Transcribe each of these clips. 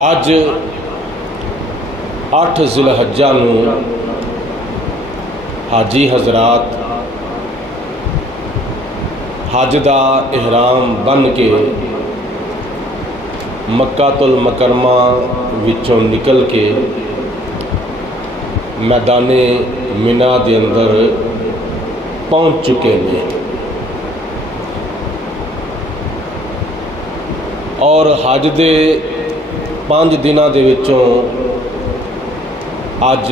اج 8 ذی الحجہ نو حاجی حضرات حج دا احرام بن کے مکہ المکرمہ وچوں نکل کے میدان مینا دے اندر پہنچ چکے ہیں اور حج دے 5 دنوں دے وچوں اج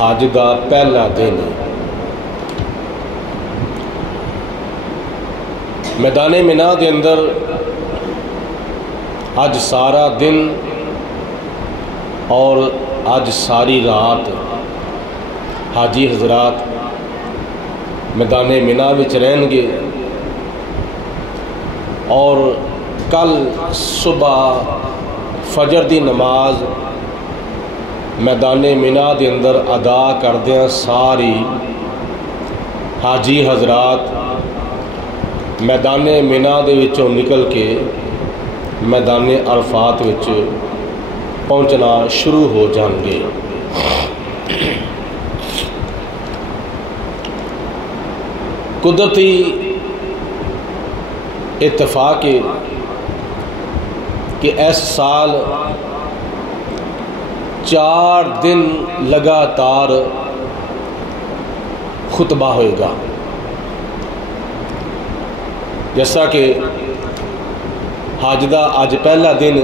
حج دا پہلا دن ہے۔ میدان مینا دے اندر اج سارا دن اور اج ساری رات حاجی حضرات میدان مینا وچ رہن گے اور کل صبح فجر دی نماز میدان مینا دے اندر ادا کردیاں ساری حاجی حضرات میدان مینا دے وچوں نکل کے میدان عرفات وچ پہنچنا شروع ہو جان گے۔ قدرتی اتفاق ہے کہ اس سال 4 دن لگاتار خطبہ ہوئے گا، جیسا کہ حج دا اج پہلا دن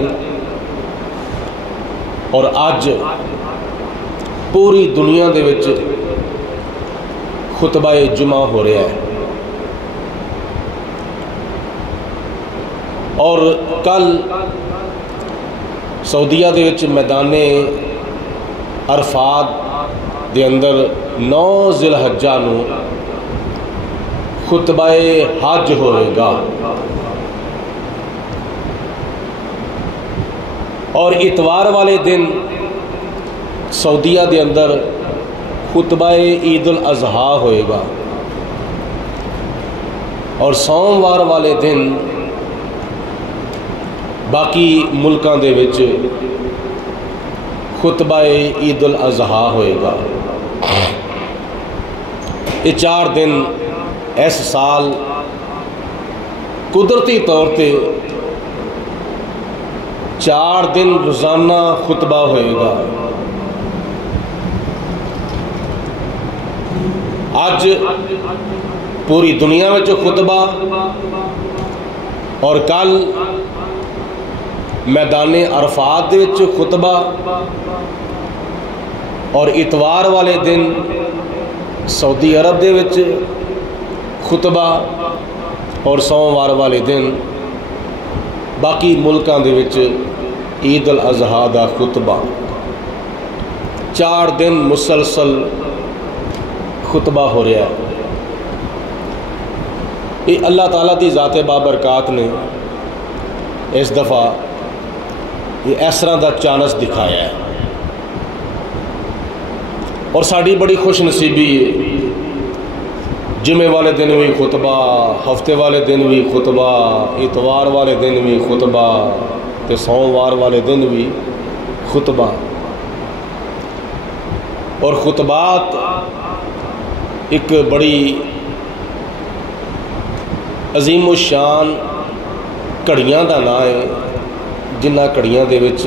اور اج پوری دنیا دے وچ خطبہ جمعہ ہو رہا ہے، اور کل سعودیہ دے وچ میدان عرفات دے اندر 9 ذی الحجہ نو خطبہ حج ہوئے گا، اور اتوار والے دن سعودیہ دے اندر خطبہ عید الاضحیٰ ہوئے گا، اور سوموار والے دن باقی ملکاں دے وچ خطبہ عید الاضحیٰ ہوئے گا۔ یہ 4 دن اس سال قدرتی طور تے 4 دن روزانہ خطبہ ہوئے گا۔ اج پوری دنیا میں خطبہ اور کل میدان عرفات دے وچ خطبہ، اور اتوار والے دن سعودی عرب دے وچ خطبہ، اور سوموار والے دن باقی ملکاں دے وچ عید الاضحیٰ دا خطبہ۔ 4 دن مسلسل خطبہ ہو رہا ہے۔ یہ اللہ تعالیٰ دی ذات بابرکات نے اس دفعہ یہ اس طرح دا چانس دکھایا ہے، اور ساری بڑی خوش نصیبی ہے۔ جمعے والے دن بھی خطبہ، ہفتے والے دن بھی خطبہ، اتوار والے دن بھی خطبہ، تے سوموار والے دن بھی خطبہ، اور خطبات ایک بڑی عظیم الشان گھڑیاں دا نام ہے، جنہ گھڑیاں دے وچ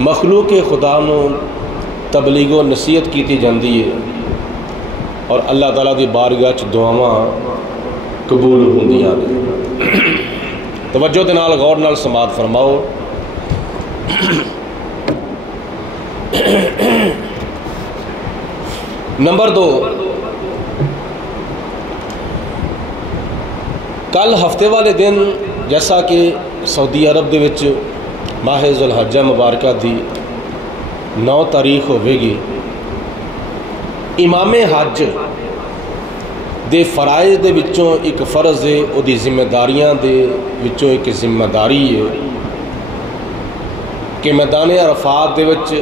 مخلوق خدا نو تبلیغ و نصیحت کیتی جاندی ہے، اور اللہ تعالیٰ دی بارگاہ چ دعاواں قبول ہوندیاں نے۔ توجہ دے نال غور نال سماعت فرماؤ۔ نمبر 2، کل ہفتے والے دن جیسا کہ سعودی عرب دے وچ ماہ ذی الحجہ مبارکہ دی 9 تاریخ ہوئے گی، امام حج دے فرائض دے وچوں ایک فرض ہے، او دی ذمہ داریاں دے وچوں ایک ذمہ داری ہے کہ میدان عرفات دے وچ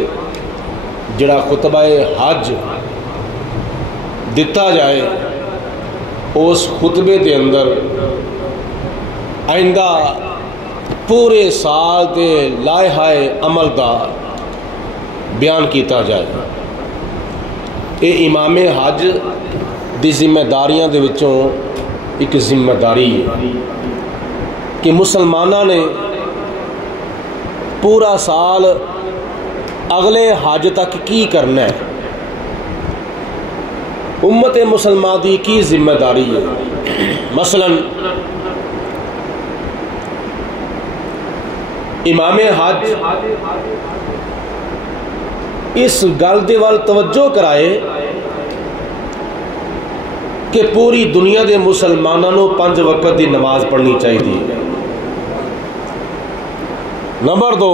جڑا خطبہ حج دتا جائے، اس خطبے دے اندر آئندہ پورے سال دے لائحہ عمل دا بیان کیتا جائے. یہ امام حج دی ذمہ داریاں دے وچوں ایک ذمہ داری ہے کہ مسلمانوں نے پورا سال اگلے حج تک کی کرنا ہے. امت مسلمہ دی کی ذمہ داری ہے. مثلا امام حج اس گل دے وال توجہ کرائے کہ پوری دنیا دے مسلمانوں 5 وقت دی نماز پڑھنی چاہیے. نمبر 2،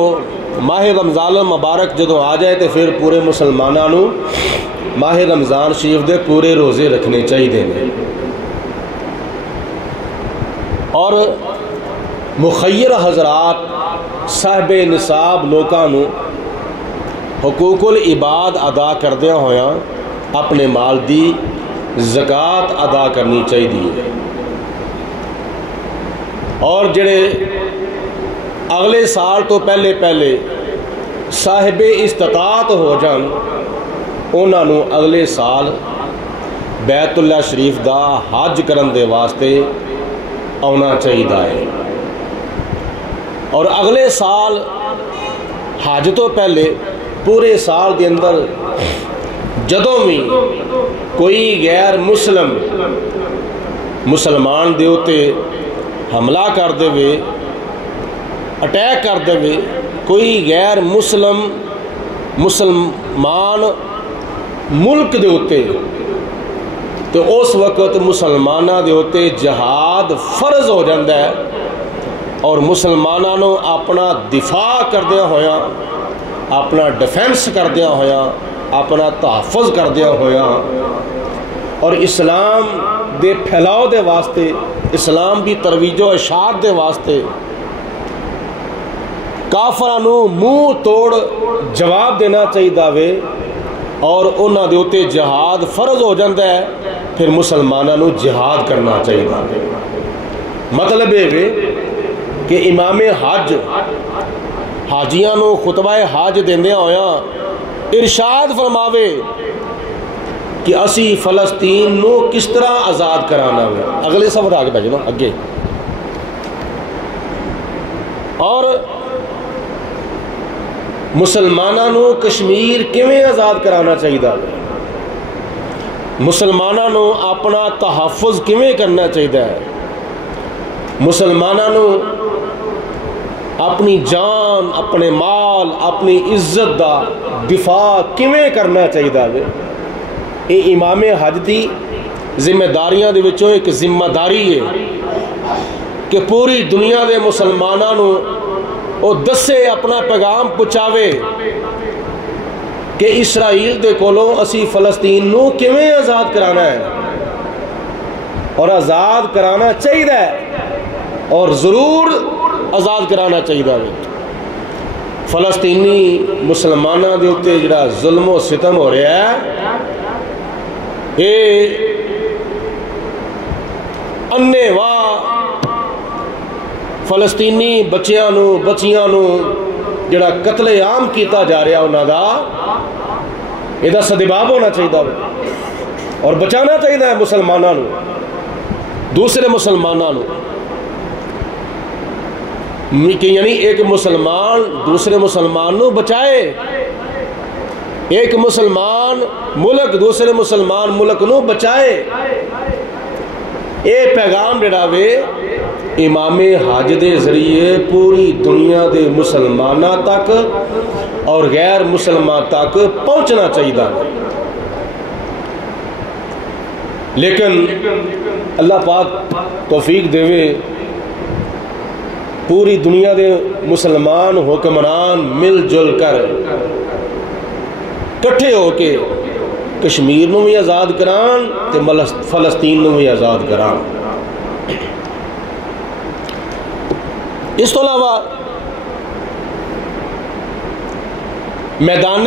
ماہ رمضان مبارک جدو آ جائے تو پھر پورے مسلمانوں ماہ رمضان شریف دے پورے روزے رکھنے چاہیے. اور مخیر حضرات صاحب نصاب لوگوں حقوق العباد ادا کردیا ہویا اپنے مال دی زکوٰۃ ادا کرنی چاہیے. اور جڑے اگلے سال تو پہلے صاحب استطاعت ہو جان انہاں نوں اگلے سال بیت اللہ شریف دا حج کرن دے واسطے آنا چاہیے. اور اگلے سال حج تو پہلے پورے سال دے اندر جدوں بھی کوئی غیر مسلمان دے اتے حملہ کر دے، اٹیک کر دے، کوئی غیر مسلمان ملک دے اتے، تو اس وقت مسلمانوں دے اتے جہاد فرض ہو جاتا ہے. اور مسلمانوں اپنا دفاع کردیا ہویا، اپنا ڈیفینس کردیا ہویا، اپنا تحفظ کردیا ہویا اور اسلام دے پھیلاؤ دے واسطے، اسلام دی ترویج و اشاعت دے واسطے کافرانوں منہ توڑ جواب دینا چاہیے. اور انہاں دے اوتے جہاد فرض ہو جاتا ہے، پھر مسلمانوں جہاد کرنا چاہیے. مطلب یہ کہ امام حج حاجیاں نو خطبہ حج دیندے ہویا ارشاد فرماوے کہ اسی فلسطین نو کس طرح آزاد کرانا ہے. اگلے سفر آگے بھیجو نا اگے. اور مسلمانوں کشمیر کیویں آزاد کرانا چاہیے، مسلمانوں اپنا تحفظ کیویں کرنا چاہیے، مسلمانوں اپنی جان، اپنے مال، اپنی عزت دا دفاع کیویں کرنا چاہیے. یہ امام حج دی ذمہ داریاں دے وچوں ایک ذمہ داری ہے کہ پوری دنیا دے مسلمانوں وہ دسے، اپنا پیغام پہنچاوے کہ اسرائیل دے کولوں اسی فلسطین نو کیویں آزاد کرانا ہے. اور آزاد کرانا چاہیے اور ضرور آزاد کرانا چاہیے. فلسطینی مسلمانوں دے اوتے جڑا ظلم و ستم ہو رہا ہے، یہ انے واہ فلسطینی بچیاں جڑا قتل عام کیتا جا رہا انہاں دا، یہ سدباب ہونا چاہیے اور بچانا چاہیے مسلمانوں، دوسرے مسلمانوں. یعنی ایک مسلمان دوسرے مسلمان نو بچائے، ایک مسلمان ملک دوسرے مسلمان ملک نو بچائے. اے پیغام جڑا وے امام حج دے ذریعے پوری دنیا دے مسلمانوں تک اور غیر مسلمان تک پہنچنا چاہیے. لیکن اللہ پاک توفیق دے، پوری دنیا دے مسلمان حکمران مل جل کر کٹھے ہو کے کشمیر نو بھی آزاد کران تے فلسطین نو بھی آزاد کران. اس تو علاوہ میدان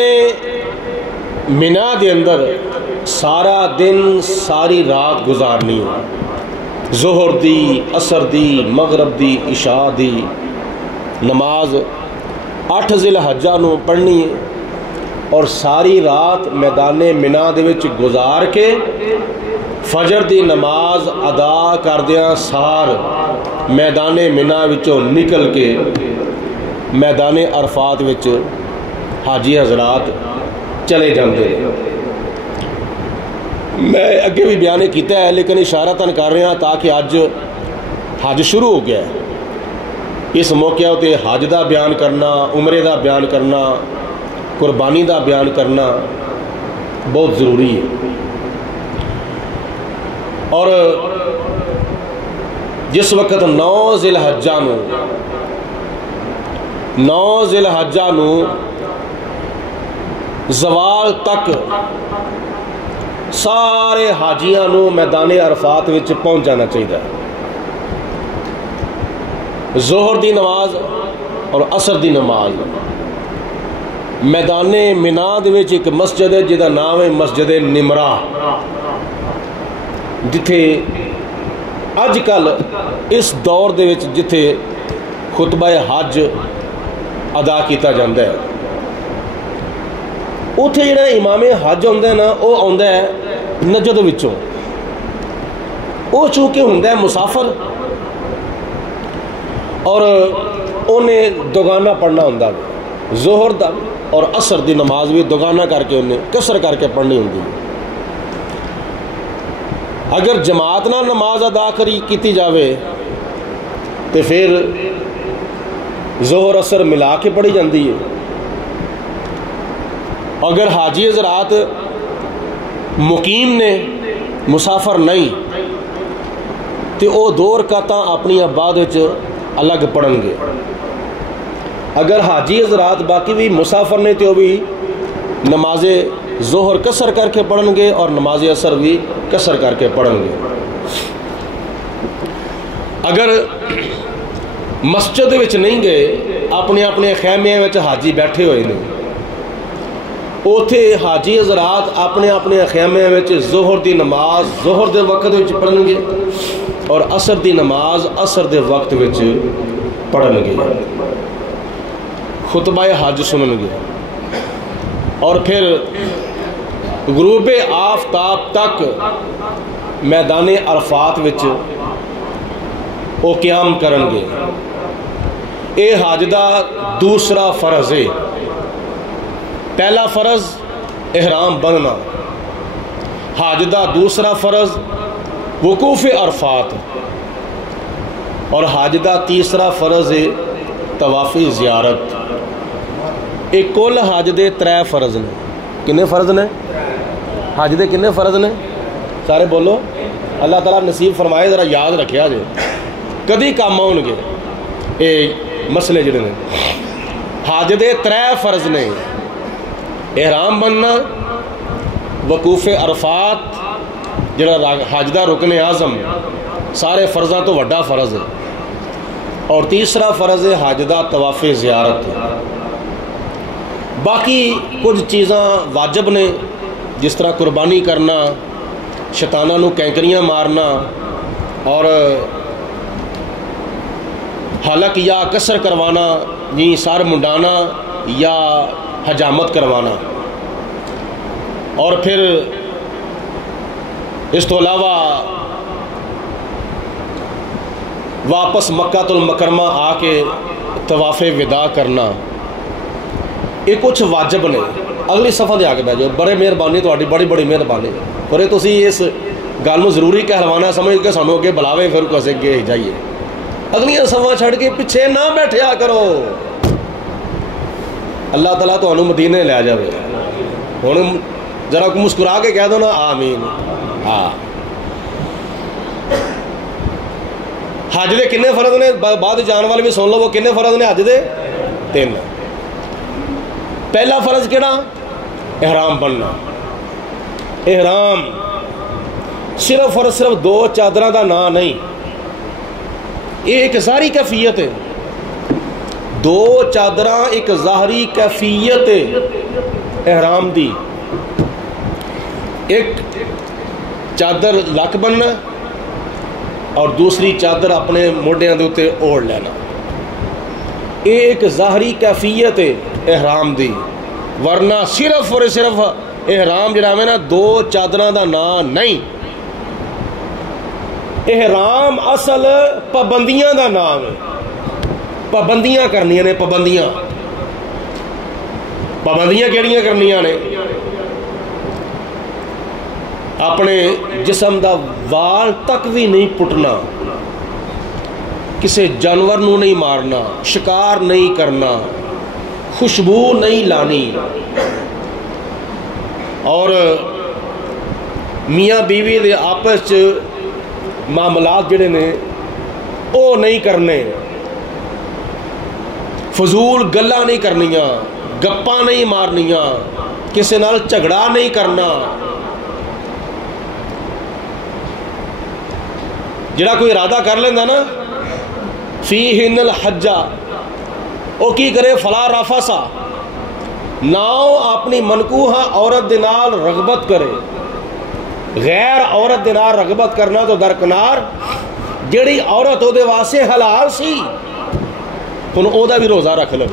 مینا دے اندر سارا دن ساری رات گزارنی ہے، ظہر دی، عصر دی، مغرب دی، عشاء دی، نماز 8 ذی الحجہ نو پڑھنی ہے اور ساری رات میدان منا دے وچ گزار کے فجر دی نماز ادا کردیاں سار میدان منا وچوں نکل کے میدان عرفات وچ حاجی حضرات چلے جاندے ہیں۔ میں اگے بھی بیان کیتا ہے لیکن اشارتاً کر رہا تاکہ اج حج شروع ہو گیا ہے، اس موقع تے حج دا بیان کرنا، عمرے دا بیان کرنا، قربانی دا بیان کرنا بہت ضروری ہے۔ اور جس وقت 9 ذی الحجہ نو زوال تک سارے حاجیاں نو میدان عرفات وچ پہنچ جانا چاہیے۔ ظہر دی نماز اور عصر دی نماز میدان منا دے وچ ایک مسجد ہے جہدا نام ہے مسجد نمرہ، جتھے اج کل اس دور دے وچ جتھے خطبہ حج ادا کیتا جاندہ ہے، اتھے جڑا امام حج آندا ہے نا، وہ آندا ہے نجد وچوں، وہ چونکہ ہوندا ہے مسافر اور انہیں دوگانہ پڑھنا ہوندا ہے، ظہر دا اور عصر دی نماز بھی دوگانہ کر کے انہیں قصر کر کے پڑھنی ہوندی ہے۔ اگر جماعت نہ نماز ادا کیتی جاوے تو پھر ظہر عصر ملا کے پڑھی جاندی ہے۔ اگر حاجی حضرات مقیم نے، مسافر نہیں، تو وہ 2 رکعتاں اپنی بعد وچ الگ پڑھن گے۔ اگر حاجی حضرات باقی بھی مسافر نے تو بھی نماز ظہر قصر کر کے پڑھن گے اور نماز عصر بھی قصر کر کے پڑھن گے۔ اگر مسجد وچ نہیں گئے، اپنے اپنے خیمے وچ حاجی بیٹھے ہوئے ہیں، اوتھے حاجی حضرات اپنے اپنے خیمے وچ ظہر دی نماز ظہر دے وقت وچ پڑھن گے اور عصر دی نماز عصر دے وقت وچ پڑھن گے، خطبہ حج سنن گے، اور پھر غروب آفتاب تک میدان عرفات وچ وہ قیام کرن گے۔ اے حج دا دوسرا فرض ہے۔ پہلا فرض احرام بننا، حج دا دوسرا فرض وقوف عرفات، اور حج دا تیسرا فرض ہے طواف زیارت۔ ایک کل حج دے 3 فرض نے۔ کنے فرض نے؟ حج دے کنے فرض نے؟ سارے بولو، اللہ تعالیٰ نصیب فرمائے، ذرا یاد رکھیا جے، کدی کام آؤں گے اے مسئلے جڑے نے۔ حج دے 3 فرض نے، احرام بننا، وقوف عرفات جڑا حج دا رکن اعظم سارے فرضاں تو وڈا فرض ہے، اور تیسرا فرض ہے حج دا طواف زیارت۔ باقی کچھ چیزاں واجب نے، جس طرح قربانی کرنا، شیطاناں نو کینکریاں مارنا، اور حلق یا قصر کروانا، یعنی سر منڈانا یا حجامت کروانا، اور پھر اس تو علاوہ واپس مکہ المکرمہ آ کے طواف وداع کرنا، یہ کچھ واجب نے۔ اگلی صفحہ دے آ کے بہ جاؤ، بڑے مہربانی تہاڈی، بڑی بڑی مہربانی، پر تسی اس گل نو ضروری کہلوانا سمجھ کے سانوں اگے بلاوے، پھر کسے اگے جائیے۔ اگلیاں صفحہ چھڑ کے پیچھے نہ بیٹھیا کرو۔ اللہ تعالیٰ تو مدینے لے جاوے۔ ہن ذرا کو مسکرا کے کہہ دو نا آمین۔ ہاں، حج دے کنے فرض نے؟ بعد جان والے بھی سن لو، وہ کنے فرض نے حج دے؟ 3۔ پہلا فرض کیڑا؟ احرام بننا۔ احرام صرف اور صرف 2 چادراں دا نام نہیں، یہ ایک ظاہری کیفیت ہے۔ 2 چادراں ایک ظاہری کیفیت ہے احرام دی۔ ایک چادر لک بننا اور دوسری چادر اپنے موڈیاں دے اوتے اوڑھ لینا۔ یہ ایک ظاہری کیفیت ہے احرام دی، ورنہ صرف اور صرف احرام جڑا ہے نا دو چادراں دا نام نہیں، احرام اصل پابندیاں دا نام ہے، پابندیاں کرنیاں نے، پابندیاں کیڑیاں کرنیاں نے؟ اپنے جسم دا وال تک بھی نہیں پٹنا، کسی جانور نو نہیں مارنا، شکار نہیں کرنا، خوشبو نہیں لانی، اور میاں بیوی دے آپس معاملات جڑے نے وہ نہیں کرنے، فضول گلاں نہیں کرنیاں، گپاں نہیں مارنیاں، کسی نال جھگڑا نہیں کرنا۔ جڑا کوئی ارادہ کر لینا نا فیہن الحجہ، وہ کی کرے فلا رفثا، نہ اپنی منکوحہ عورت دے نال رغبت کرے، غیر عورت دے نال رغبت کرنا تو درکنار، جڑی عورت او دے واسطے حلال سی ہن او دا بھی روزہ رکھ لے۔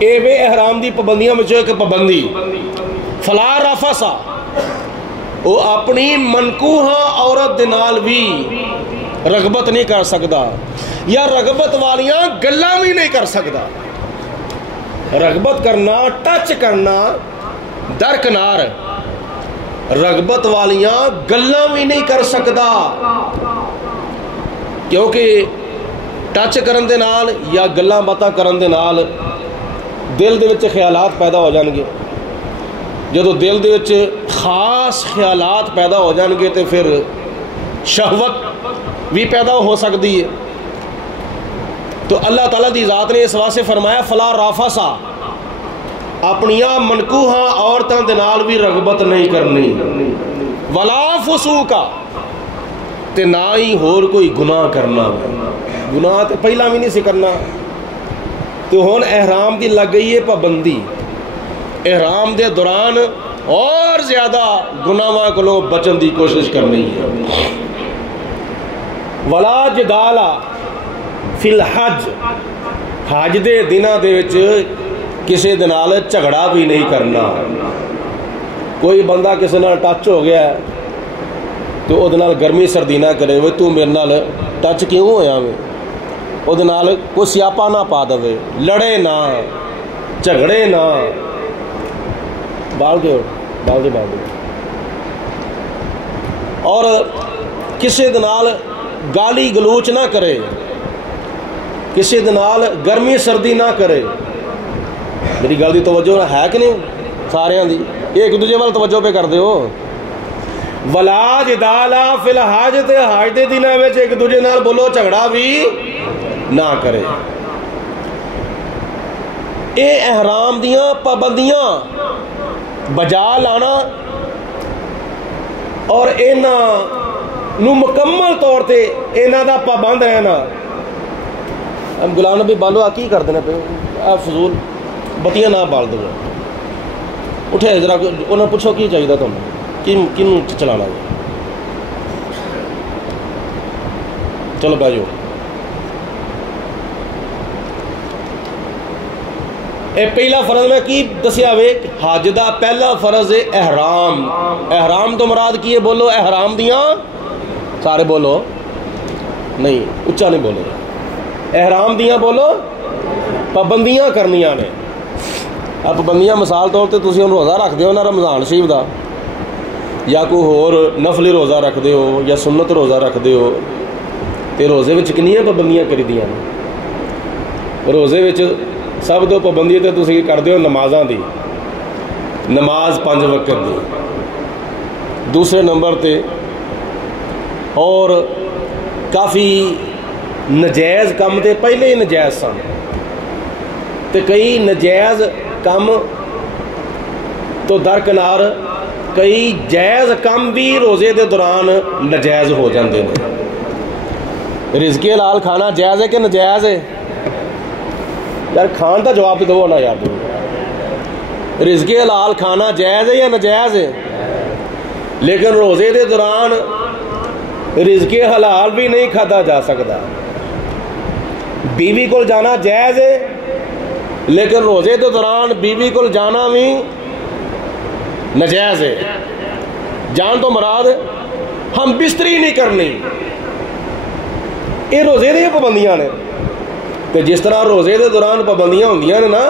اے بے احرام دی پابندیاں وچوں ایک پابندی فلا رفثا، وہ اپنی منکوحہ عورت دے نال بھی رغبت نہیں کر سکتا، یا رغبت والیاں گلاں بھی نہیں کر سکتا۔ رغبت کرنا، ٹچ کرنا درکنار، رغبت والیاں گلاں بھی نہیں کر سکتا، کیونکہ ٹچ کرن دے نال یا گلاں باتاں کرن دے نال دل دے وچ خیالات پیدا ہو جان گے، جدو دل دے وچ خاص خیالات پیدا ہو جان گے تو پھر شہوت بھی پیدا ہو سکتی ہے۔ تو اللہ تعالیٰ دی ذات نے اس واسطے فرمایا فلا رافثا، اپنیاں منکوحاں عورتاں دے نال بھی رغبت نہیں کرنی، ولا فسوقا، تے نہ ہی ہور کوئی گناہ کرنا، گناہ تے پہلا بھی نہیں سی کرنا۔ تو ہن احرام دی لگ گئی ہے پابندی، احرام دے دوران اور زیادہ گناہاں کولوں بچن دی کوشش کرنی ہے۔ ولا جدال فی الحج، حج دے دناں دے وچ کسی دے نال جھگڑا بھی نہیں کرنا۔ کوئی بندہ کسی نال ٹچ ہو گیا ہے تو وہ نال گرمی سردی نہ کرے، وہ تو میرے نال ٹچ کیوں ہویا میں، وہ نال کوئی سیاپا نہ پا دے، لڑے نہ، جھگڑے نہ، بال دے اور کسی دے نال گالی گلوچ نہ کرے، کسی دے نال گرمی سردی نہ کرے۔ میری گل دی توجہ ہے کہ نہیں ساریاں دی؟ ایک دوجے وال توجہ پہ کر دیو۔ ولا جدال فی الحج، تے حج دے دناں وچ ایک دوجے نال بولو جھگڑا بھی نہ کرے۔ اے احرام دیاں پابندیاں بجا لانا اور انہاں نو مکمل طور تے انہاں دا پابند رہنا۔ ہم غلام نبی بالو آ کی کردے نے پے آ فضول بتیاں نہ بال دو، اٹھے ذرا انہاں پوچھو کی چاہیے تمہیں، کنوں چلانا ہے، چلو بھائیو۔ اے پہلا فرض میں کی دسیا وے، حج دا پہلا فرض ہے احرام۔ احرام تو مراد کی ہے؟ بولو احرام دیاں، سارے بولو، نہیں اچھا نہیں بولو، احرام دیاں بولو پابندیاں کرنیاں نے۔ اب پابندیاں مثال طور تے تسی روزہ رکھ دیو نا رمضان شریف دا، یا کوئی ہور نفلی روزہ رکھ دیو یا سنت روزہ رکھ دیو، تے روزے وچ کنیاں پابندیاں کری دیاں نے۔ روزے وچ سب تو پابندی تے تسی کر دیو نمازاں دی، نماز 5 وقت دی۔ دوسرے نمبر تے اور کافی نجائز کم تے پہلے ہی نجائز سن، تے کئی نجائز کم تو درکنار کئی جائز کم بھی روزے دے دوران نجائز ہو جاندے نے۔ رزق حلال کھانا جائز ہے کہ نجائز ہے؟ یار کھان دا جواب دو نا یار، رزق حلال کھانا جائز ہے یا نجائز ہے؟ لیکن روزے دے دوران رزق حلال بھی نہیں کھادا جا سکتا، بیوی کو جانا جائز ہے، لیکن روزے کے دوران بیوی کو جانا بھی ناجائز ہے۔ جان تو مراد ہم بستری نہیں کرنی، یہ روزے دی پابندیاں نے۔ تو جس طرح روزے کے دوران پابندیاں ہوندیاں نے نا،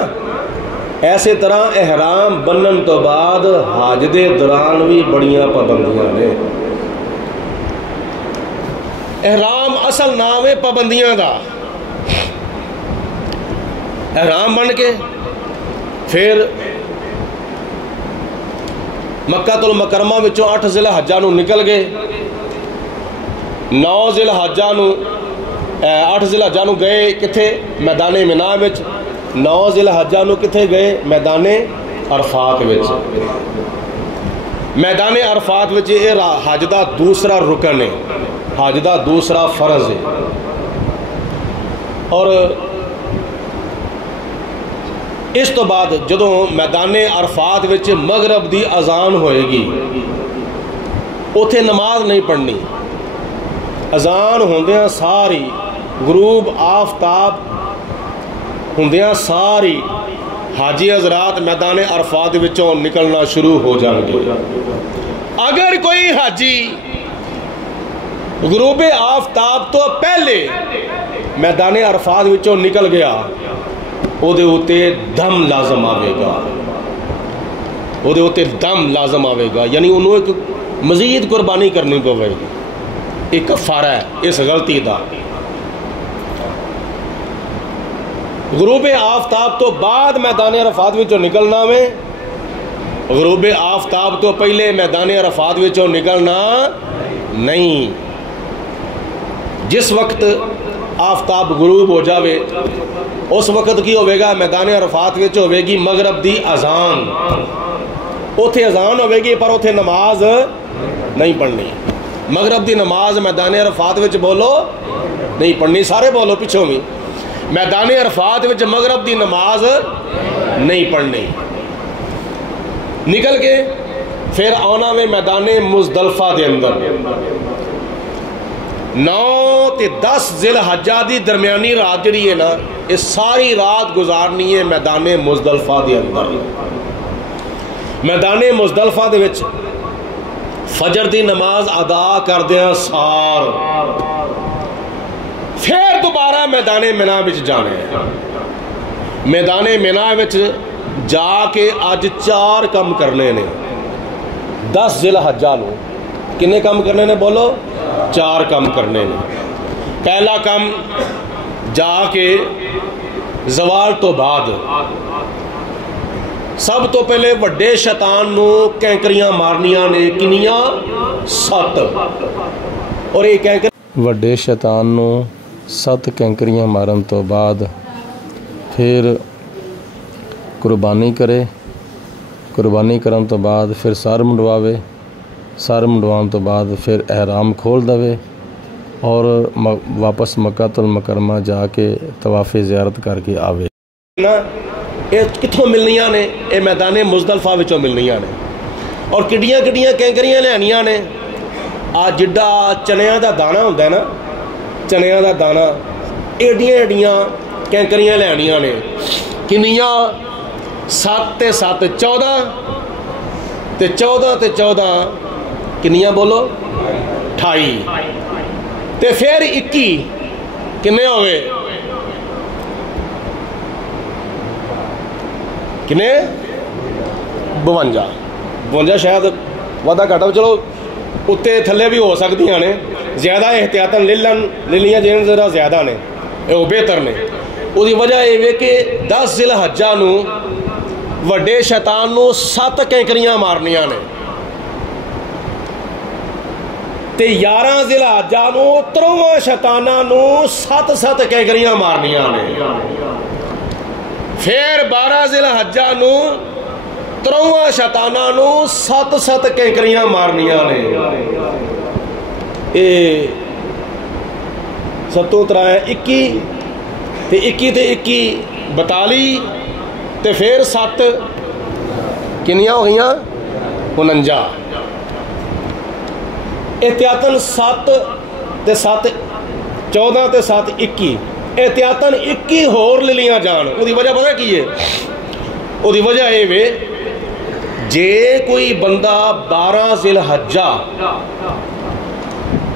ایسے طرح احرام بنن تو بعد حج دے دوران بھی بڑیاں پابندیاں نے۔ احرام اصل نام ہے پابندیاں دا۔ احرام بن کے پھر مکہ المکرمہ وچوں 8 ذی الحجہ نو نکل گئے، 9 ذی الحجہ نو 8 ذی الحجہ نو گئے کتھے؟ میدان منا وچ۔ 9 ذی الحجہ نو کتھے گئے؟ میدان عرفات وچ۔ میدان عرفات وچ یہ حج دا دوسرا رکن ہے، حج دا دوسرا فرض ہے۔ اور اس تو بعد جدوں میدان عرفات وچ مغرب دی اذان ہوئے گی، اوتھے نماز نہیں پڑھنی۔ اذان ہوندیاں ساری، غروب آفتاب ہوندیاں ساری، حاجی حضرات میدان عرفات وچوں نکلنا شروع ہو جان گے۔ اگر کوئی حاجی غروب آفتاب تو پہلے میدان عرفات وچوں نکل گیا، او دے اوتے دم لازم آوے گا، او دے اوتے دم لازم آوے گا، یعنی انہوں ایک مزید قربانی کرنی پوے گی، ایک کفارہ ہے اس غلطی دا۔ غروب آفتاب تو بعد میدان عرفات وچوں نکلنا میں، غروب آفتاب تو پہلے میدان عرفات وچوں نکلنا نہیں۔ جس وقت آفتاب غروب ہو جاوے اس وقت کی ہوئے گا؟ میدان عرفات وچ ہوئے گی مغرب دی اذان، اوتھے اذان ہوئے گی پر اوتھے نماز نہیں پڑھنی۔ مغرب دی نماز میدان عرفات وچ بولو نہیں پڑھنی، سارے بولو پچھوں بھی، میدان عرفات وچ مغرب دی نماز نہیں پڑھنی۔ نکل کے پھر آنا میں میدان مزدلفہ دے اندر 9 تے 10 ذی الحجہ دی درمیانی رات جڑی ہے نا، یہ ساری رات گزارنی ہے میدان مزدلفہ دے اندر۔ میدان مزدلفہ دے وچ فجر دی نماز ادا کردیاں سار پھر دوبارہ میدان منا وچ جانے ہیں۔ میدان منا وچ جا کے اج 4 کم کرنے نے۔ 10 ذی الحجہ نو کنے کم کرنے نے؟ بولو 4 کم کرنے نے۔ پہلا کم جا کے زوال تو بعد سب تو پہلے وڈے شیطان نو کینکریاں مارنیاں نے، کنیاں 7، اور یہ کینکر وڈے شیطان نو 7 کینکریاں مارن تو بعد پھر قربانی کرے، قربانی کرن تو بعد پھر سر منڈواوے، سر منڈوان تو بعد پھر احرام کھول دوے اور واپس مکہ المکرمہ جا کے طواف زیارت کر کے آوے۔ یہ کتھوں ملنیاں نے؟ یہ میدان مزدلفہ وچوں ملنیاں نے۔ اور کڈیاں کڈیاں کینکریاں لینیاں نے۔ آ جڈا چنیاں دا دانہ ہوندا ہے نا، چنیاں دا دانہ، ایڈیاں ایڈیاں کینکریاں لینیاں نے۔ کنیاں 7 تے 7 14 تے 14 تے 14 کنیاں بولو 28 تے پھر 21 کنے ہوئے؟ کنے 52 شاید وعدہ گھٹا، چلو اتنے تھلے بھی ہو سکتی ہیں، زیادہ احتیاطاً للیاں جن ذرا زیادہ نے، وہ بہتر نے۔ وہ وجہ یہ کہ 10 ذی الحجہ نو وڈے شیطان نو 7 کینکریاں مارنیاں نے، تے 11 ذی الحجہ نو 13 شیطاناں نو 7 کینکریاں مارنیاں نے۔ پھر 12 ذی الحجہ نو 13 شیطاناں نو 7 کینکریاں مارنیاں نے۔ اے 7 3 21 تے 21 تے 21 42 تے پھر 7 کنیاں ہو گئیاں 49۔ احتیاطاً 7 تے 7 14 تے 7 21 احتیاطاً 21 ہور لے لیاں جان. وہ دی وجہ پتہ کی ہے؟ وہ دی وجہ یہ وے جے کوئی بندہ 12 ذی الحجہ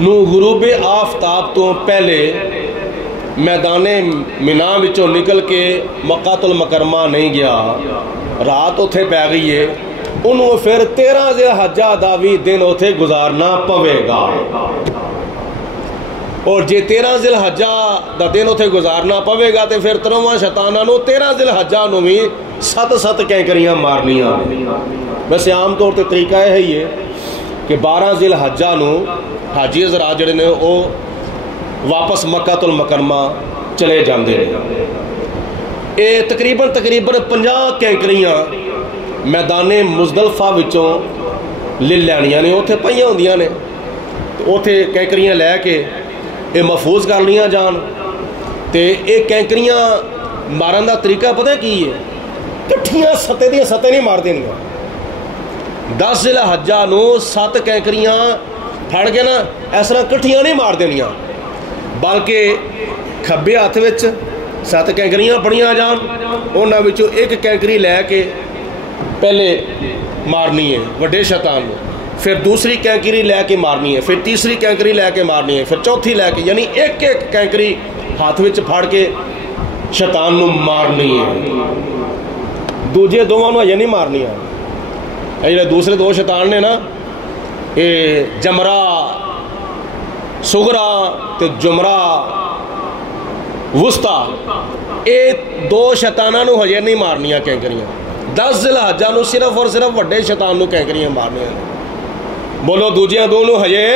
نو غروب آفتاب تو پہلے میدان مینا وچوں نکل کے مکہ المکرمہ نہیں گیا، رات اتھے پی گئی ہے، انہوں پھر 13 ذی الحجہ دا بھی دن اتھے گزارنا پوے گا. اور جے 13 ذی الحجہ دا دن اتھے گزارنا پوے گا تو پھر ترواں شیطاناں نو 13 ذی الحجہ نو بھی 7 کینکریاں مارنیاں. ویسے عام طور تے طریقہ یہ ہی ہے کہ 12 ذی الحجہ نو حاجی حضرات جڑے نے وہ واپس مکہ المکرمہ چلے جاندے ہیں. یہ تقریباً 50 کینکریاں میدان مزدلفہ وچوں لے لینیاں نے، اتھے پئیاں ہوندیاں نے، اتھے کینکریاں لے کے یہ محفوظ کر لیاں جان. تے یہ کینکریاں مارن دا طریقہ پتہ کی ہے؟ کٹھیاں ستے دیاں ستے نہیں مار دینیاں. 10 ذی الحجہ نو 7 کینکریاں پھڑ کے نا اس طرح کٹھیاں نہیں مار دینیاں، بلکہ کھبے ہاتھ وچ 7 کینکریاں پڑیاں جان، انہاں وچوں ایک کینکری لے کے پہلے مارنی ہے وڈے شیطان نو، پھر دوسری کینکری لے کے مارنی ہے، پھر تیسری کینکری لے کے مارنی ہے، پھر چوتھی لے کے، یعنی ایک کینکری ہاتھ وچ پھڑ کے شیطان نو مارنی ہے. دوجے دوواں نو نہیں مارنی ہے. یہ دوسرے 2 شیطان نے نا یہ جمرہ سغرا تے جمرہ وسطی، یہ 2 شیطاناں نو ہجے نہیں مارنیاں کینکریاں. 10 ذی الحجہ نو صرف اور صرف وڈے شیطان نو کینکریاں مارنیاں. بولو دوجیاں 2 نو ہجے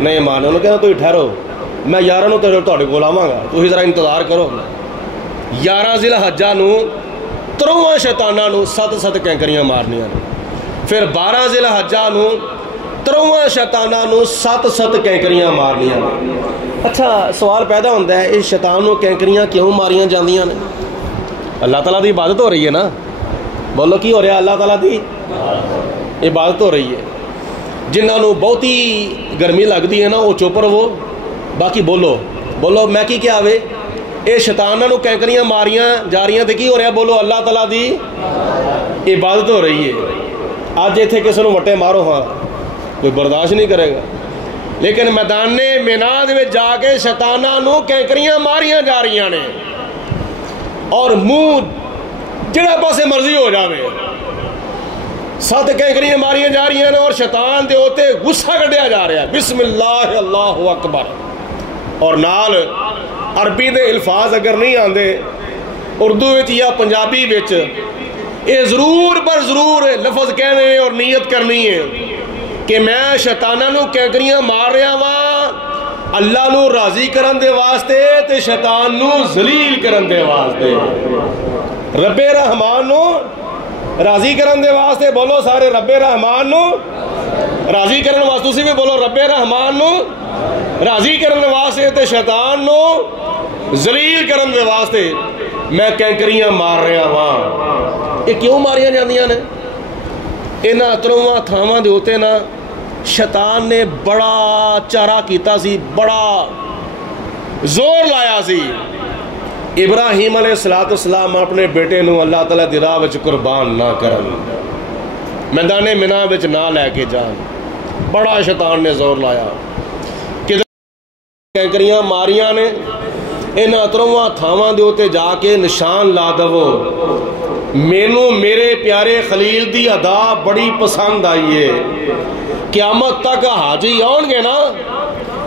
نہیں مارنے. انہوں نے کہنا تھی ٹھہرو، میں 11 نو تہاڈے کول آواں گا، تسی ذرا انتظار کرو. 11 ذی الحجہ نو 3 شیطاناں نو 7 کینکریاں مارنیاں. پھر 12 ذی الحجہ نو 3 شیطاناں نو 7 کینکریاں مارنیاں. اچھا سوال پیدا ہوتا ہے، اس شیطان نو کینکریاں کیوں ماریاں جاندیاں نے؟ اللہ تعالیٰ دی عبادت ہو رہی ہے نا. بولو کی ہو رہا ہے؟ اللہ تعالیٰ دی عبادت ہو رہی ہے. جنہاں نو بہتی گرمی لگتی ہے نا وہ چپ رہو، باقی بولو میں کی کیا وے؟ اے شیطاناں نو کینکریاں ماریاں جا رہی ہیں تو کی ہو رہا ہے؟ بولو اللہ تعالیٰ دی عبادت ہو رہی ہے. اج ایتھے کسی نو وٹے مارو ہاں کوئی برداشت نہیں کرے گا، لیکن میدان مینا دے وچ جا کے شیطاناں نو کینکریاں ماریاں جا رہی نے، اور منہ جڑا پاسے مرضی ہو جاوے 7 کینکریاں ماریاں جا رہی ہیں اور شیطان دے ہوتے غصہ کڈیا جا رہا ہے. بسم اللہ اللہ اکبر. اور نال عربی دے الفاظ اگر نہیں آندے اردو وچ یا پنجابی وچ یہ ضرور پر ضرور لفظ کہنے اور نیت کرنی ہے کہ میں شیطاناں نو کینکریاں مار رہا وا اللہ نو راضی کرن دے واسطے تے شیطان نو ذلیل کرن دے واسطے، رب رحمان نو راضی کرن دے واسطے. بولو سارے رب رحمان نو راضی کرن واسطے. تسی بھی بولو رب رحمان نو راضی کرن واسطے تے شیطان نو ذلیل کرن دے واسطے میں کینکریاں مار رہا ہاں. یہ کیوں ماریاں جاندیاں نے؟ انہاں 3 تھاواں دے اوتے نا شیطان نے بڑا چارہ کیتا سی، بڑا زور لایا سی. ابراہیم علیہ السلام اپنے بیٹے نو اللہ تعالیٰ دی راہ وچ قربان نہ کرن، میدان مینا وچ نہ لے کے جان. بڑا شیطان نے زور لایا. کینکریاں ماریاں نے انہاں 3 تھاواں دے اوتے جا کے نشان لا دو. مینوں میرے پیارے خلیل دی ادا بڑی پسند آئی ہے. قیامت تک حاجی آن گے نا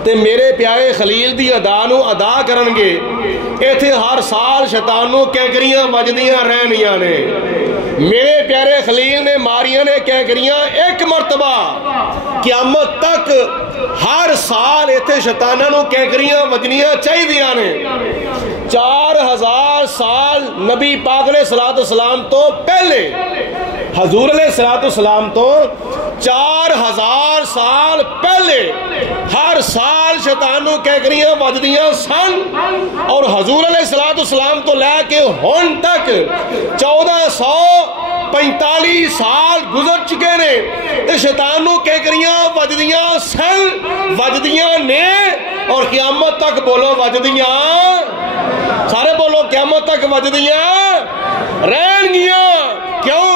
تے میرے پیارے خلیل دی ادا نو ادا کرن گے. ایتھے ہر سال شیطان نو کینکریاں وجدیاں رہنیاں نے. میرے پیارے خلیل نے ماریاں نے کینکریاں 1 مرتبہ. قیامت تک ہر سال ایتھے شیطاناں نو کینکریاں وجنیاں چاہیدیاں نے. 4000 سال نبی پاک علیہ السلام تو پہلے، حضور علیہ السلام تو 4000 سال پہلے ہر سال شیطان نو کینکریاں وجدیاں سن. اور حضور علیہ السلام تو لے کے ہن تک 1445 سال گزر چکے نے تے شیطان نو کینکریاں وجدیاں سن، وجدیاں نے، اور قیامت تک بولو وجدیاں سارے بولو قیامت تک وجدیاں رہن گیاں. کیوں؟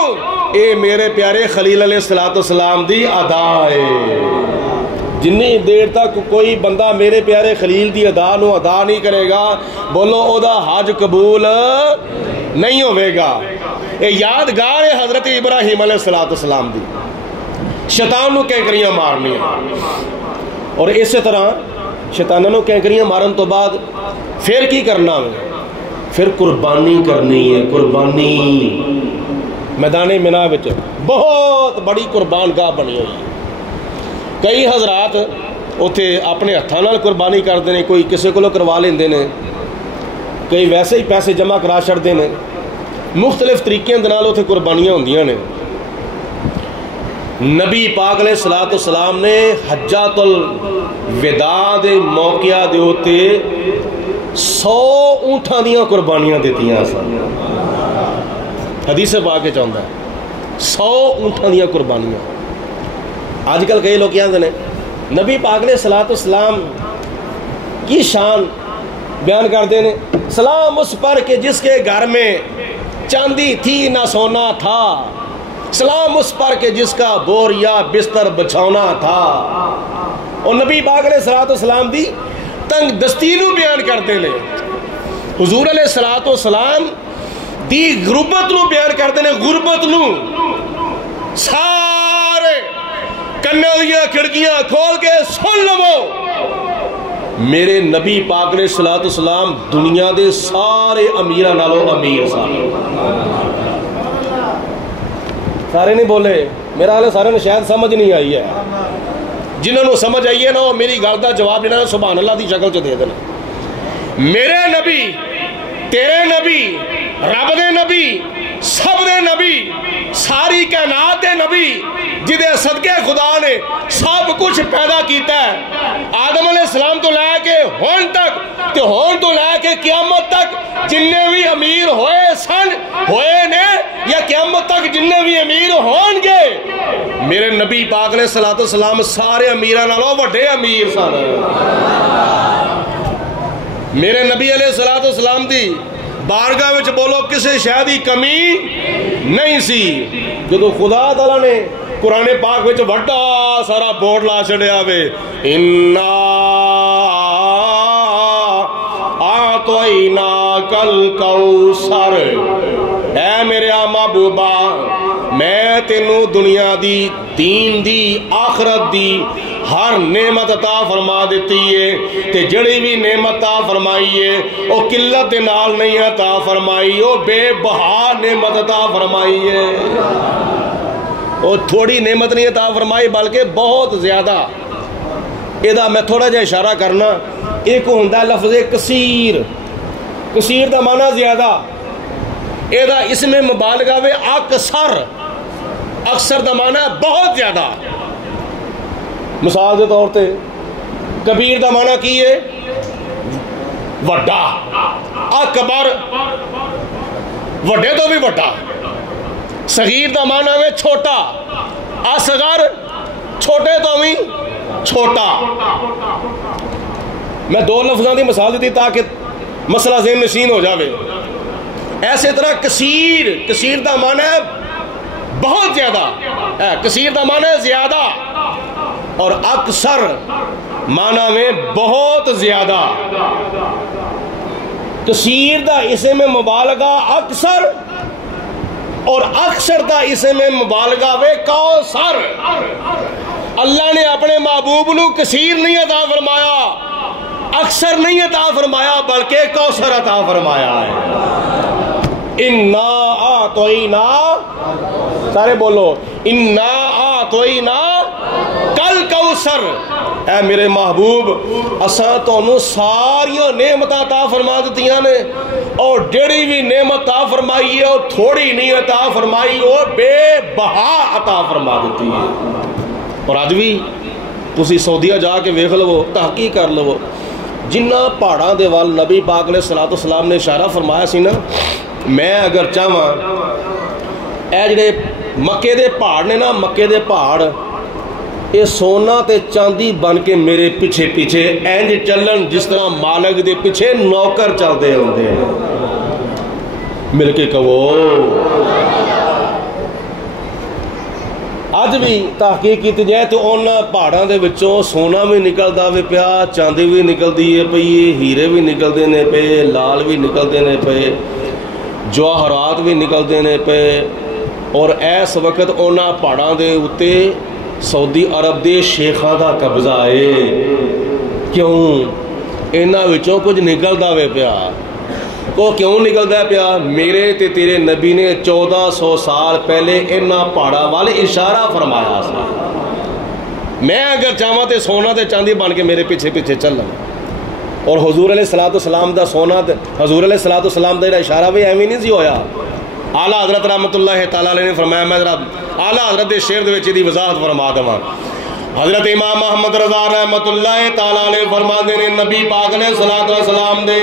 اے میرے پیارے خلیل علیہ السلام دی ادا ہے. جنی دیر تک کوئی بندہ میرے پیارے خلیل دی ادا نو ادا نہیں کرے گا، بولو او دا حج قبول نہیں ہوئے گا. اے یادگار ہے حضرت ابراہیم علیہ السلام دی. شیطان نو کینکریاں مارنی، اور اسی طرح شیطانوں نو کینکریاں مارن تو بعد پھر کی کرنا ہے؟ پھر قربانی کرنی ہے. قربانی میدان منا وچ بہت بڑی قربان گاہ بنی ہوئی. کئی حضرات اتنے اپنے ہاتھوں نال قربانی کرتے ہیں، کوئی کسی کو کروا لیندے نے، کئی ویسے ہی پیسے جمع کرا چھڑتے ہیں. مختلف طریقے دے نال اتنے قربانیاں ہوندیاں نے. نبی پاک علیہ السلام نے حجۃ الوداع دے موقع دے ہوتے 100 اونٹاں دیاں قربانیاں دیتیاں سن. حدیث پاک چاہتا ہے 100 اونٹاں دیاں قربانیاں. آج کل کئی لوگ کہتے ہیں نبی پاک علیہ السلام کی شان بیان کرتے ہیں، سلام اس پر کہ جس کے گھر میں چاندی تھی نہ سونا تھا، سلام اس پر کہ جس کا بور یا بستر بچھونا تھا. اور نبی پاک علیہ السلام دی تنگ دستی نو بیان کرتے ہیں. حضور علیہ السلام دی غربت نو بیان کرتے ہیں. غربت نو سارے کنوں دیاں کھڑکیاں کھول کے سن لو، میرے نبی پاک علیہ السلام دنیا دے سارے امیراں نالوں امیر سن. سارے نہیں بولے، میرا حال سارے نے شاید سمجھ نہیں آئی ہے. جنہوں نے سمجھ آئی ہے نا وہ میری گل کا جواب دینا سبحان اللہ دی شکل چ دے دینا. میرے نبی، تیرے نبی، رب دے نبی، سب دے نبی، ساری کائنات دے نبی جدے صدقے خدا نے سب کچھ پیدا کیتا ہے، آدم علیہ السلام تو لے کے ہون تک تے ہون تو لے کے قیامت تک جننے بھی امیر ہوئے سن ہوئے نے یا قیامت تک جننے بھی امیر ہون گے، میرے نبی پاک علیہ السلام سارے امیراں نالوں وڈے امیر سن. میرے نبی علیہ السلام دی بارگاہ وچ بولو کسی شے دی کمی نہیں سی. جدو خدا تعالیٰ نے قرآن پاک وچ وڈا سارا بورڈ لا چھڑیا وے، اِنَّا أَعْطَيْنَاكَ الْكَوْثَرَ، اے میرے محبوبا میں تینوں دنیا دی، دین دی، آخرت دی ہر نعمت عطا فرما دیتی ہے. تے جڑی بھی نعمت عطا فرمائی ہے او قلت دے نال نہیں عطا فرمائی، او بے بہا نعمت عطا فرمائی ہے. اور تھوڑی نعمت نہیں عطا فرمائی بلکہ بہت زیادہ. ادا میں تھوڑا جا اشارہ کرنا. ایک ہوندا لفظ کثیر، کثیر دا معنی زیادہ، ادا اسم مبالغہ وے اکثر، اکثر دا معنی بہت زیادہ. مثال دے طور تے کبیر دا معنی کی ہے وڈا، اکبر وڈے تو بھی وڈا. صغیر دا معنی ہے چھوٹا، اصغر چھوٹے تو بھی چھوٹا. میں دو لفظوں کی مثال دیتی تاکہ مسئلہ ذہن نشین ہو جاوے. ایسے طرح کثیر، کثیر دا معنی ہے بہت زیادہ، کثیر دا معنی ہے زیادہ، اور اکثر معنی میں بہت زیادہ. کثیر دا اسم مبالغہ اکثر، اور اکثر دا اسم مبالغہ وے کوثر. اللہ نے اپنے محبوب نو کثیر نہیں عطا فرمایا، اکثر نہیں عطا فرمایا، بلکہ کوثر عطا فرمایا ہے. انا اعطینا، سارے بولو انا اعطینا کل کوثر. اے میرے محبوب اساں تانوں ساریاں نعمتاں عطا فرما دتیاں نے، اور جڑی بھی نعمت عطا فرمائی ہے وہ تھوڑی نہیں عطا فرمائی، وہ بے بہا عطا فرما دیتی ہے. اور اج بھی تسی سعودیہ جا کے ویکھ لو، تحقیق کر لو، جنہ پہاڑاں دے وال نبی پاک علیہ السلام نے اشارہ فرمایا سی نا، میں اگر چاہواں اے جڑے مکے دے پہاڑ نے نا، مکے دے پہاڑ یہ سونا تے چاندی بن کے میرے پیچھے پیچھے انج چلن جس طرح مالک دے پیچھے نوکر چلتے ہوندے ہیں. مل کے کہو. اج بھی تحقیق کی جائے تو انہاں پہاڑاں دے وچوں سونا بھی نکلدا وے پیا, چاندی بھی نکلدی ہے پئی, ہیرے بھی نکلدے نے پے, لال بھی نکلدے نے پے, جواہرات بھی نکلدے نے پے. اور اس وقت انہاں پہاڑاں دے اُتے سعودی عرب دے شیخاں دا قبضہ ہے. کیوں؟ انہاں وچوں کچھ نکلدا وے پیا. وہ کیوں نکلتا پیا؟ میرے تے تیرے نبی نے 1400 سال پہلے انہاں پہاڑاں والے اشارہ فرمایا سا. میں اگر چاہواں تے سونا تے چاندی بن کے میرے پیچھے پیچھے چلن. اور حضور علیہ الصلوۃ والسلام دا سونا, حضور علیہ الصلوۃ والسلام دا اشارہ بھی ایویں نہیں سی ہویا. اعلیٰ حضرت رحمۃ اللہ تعالیٰ علیہ نے فرمایا, میں ذرا اعلیٰ حضرت دے شعر دے وچ دی وضاحت فرما دواں. حضرت امام محمد رضا رحمۃ اللہ تعالیٰ علیہ فرماندے نے, نبی پاک علیہ الصلوۃ والسلام دے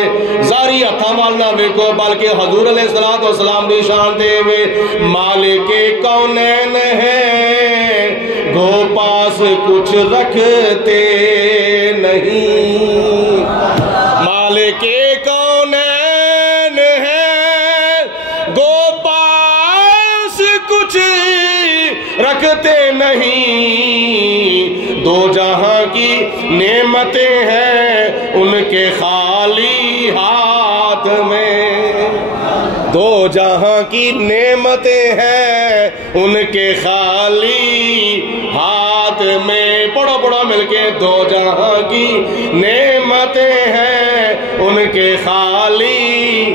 ظاہری ہتھاں وال نہ ویکھو بلکہ حضور علیہ الصلوۃ والسلام دی شان دے وے. مالک کونین ہے گو پاس کچھ رکھتے نہیں. مالک کونین ہے گو پاس کچھ رکھتے نہیں. دو جہاں کی نعمتیں ہیں ان کے خالی ہاتھ میں. دو جہاں کی نعمتیں ہیں ان کے خالی ہاتھ میں. پڑھو پڑھو مل کے. دو جہاں کی نعمتیں ہیں ان کے خالی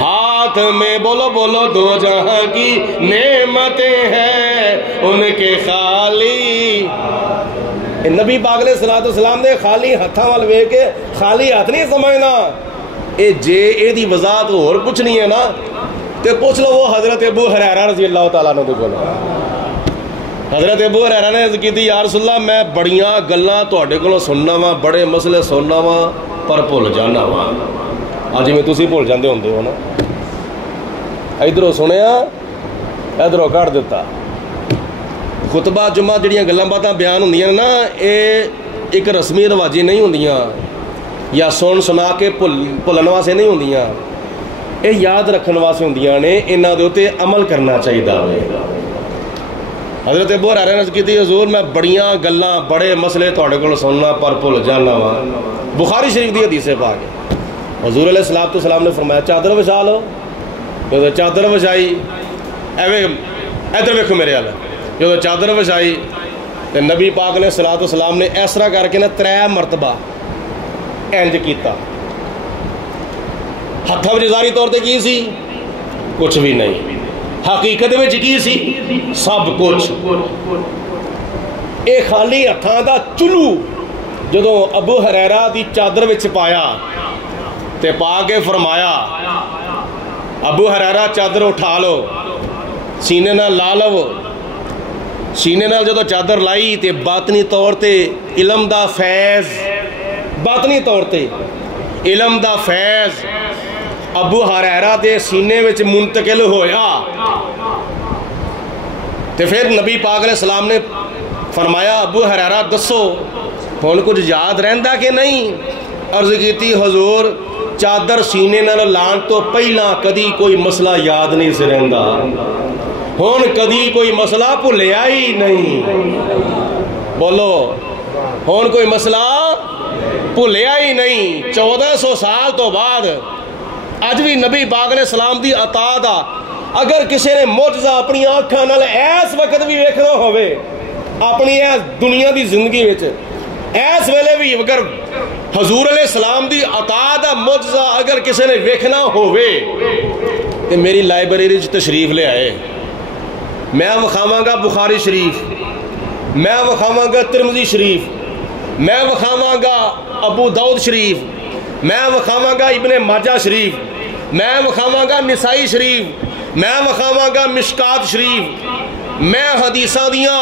ہاتھ میں. بولو بولو. دو جہاں کی نعمتیں ہیں ان کے خالی. نبی پاک علیہ الصلوۃ والسلام نے خالی ہتھاں وال ویکھ کے خالی ہاتھ نہیں سمجھنا. اے جے اے دی وضاحت اور کچھ نہیں ہے نا تے پوچھ لو وہ حضرت ابو ہریرہ رضی اللہ تعالیٰ عنہ دے کول. حضرت ابو ہریرہ نے عرض کیتی, یا رسول اللہ میں بڑیاں گلاں تہاڈے کولوں سننا وا, بڑے مسئلے سننا وا, پر بھول جانا وا. اج میں تسی بھول جاندے ہوندے ہو نا. ادھروں سنیا ادھروں کٹ دیتا. خطبہ جمعہ جڑیاں گلاں باتاں بیان ہوندیاں نا, اے ایک رسمی رواجی نہیں ہوندیاں یا سن سنا کے بھولن واسطے نہیں ہوندیاں. اے یاد رکھن واسطے ہوندیاں نے. انہاں دے اوتے عمل کرنا چاہیدا ہے. حضرت ابو ہریرہ نے عرض کیتی, حضور میں بڑیاں گلاں بڑے مسئلے تہاڈے کول سننا پر بھول جانا وا. بخاری شریف دی حدیث پاک ہے. حضور علیہ الصلوۃ والسلام نے فرمایا چادر وچھا لو. جدوں چادر وچھائی, ایویں ادھر ویکھو میرے وال, جدوں چادر وچھائی تے نبی پاک علیہ الصلوۃ والسلام نے اس طرح کر کے نا 3 مرتبہ انج کیتا. ہتھاں وچ ظاہری طور تے کی سی؟ کچھ بھی نہیں. حقیقت وچ کی سی؟ سب کچھ. اے خالی ہتھاں دا چلو جدوں ابو ہریرہ دی چادر وچ پایا تے پا کے فرمایا, ابو ہریرہ چادر اٹھا لو, سینے نال لا لو. سینے نال جدوں چادر لائی تے باطنی طور تے علم دا فیض, باطنی طور تے علم دا فیض ابو ہریرہ دے سینے وچ منتقل ہویا. تے پھر نبی پاک علیہ السلام نے فرمایا, ابو ہریرہ دسو ہن کچھ یاد رہندا کہ نہیں؟ عرض کیتی, حضور چادر سینے نال لان تو پہلا کدی کوئی مسئلہ یاد نہیں سے رہندا, ہن کدی کوئی مسئلہ بھولیا ہی نہیں. بولو, ہن کوئی مسئلہ بھولیا ہی نہیں. 1400 سال تو بعد اج بھی نبی پاک علیہ السلام دی عطا دا اگر کسی نے معجزہ اپنی آنکھاں نال اس وقت بھی ویکھنا ہوئے, اپنی دنیا دی زندگی وچ اس ویلے بھی اگر حضور علیہ السلام دی عطا دا معجزہ اگر کسی نے ویکھنا ہوئے تے میری لائبریری وچ تشریف لے آئے. میں وکھاواں گا بخاری شریف, میں وکھاواں گا ترمذی شریف, میں وکھاواں گا ابو داؤد شریف, میں وکھاواں گا ابن ماجہ شریف, میں وکھاواں گا نسائی شریف, میں وکھاواں گا مشکات شریف. میں حدیثاں دیاں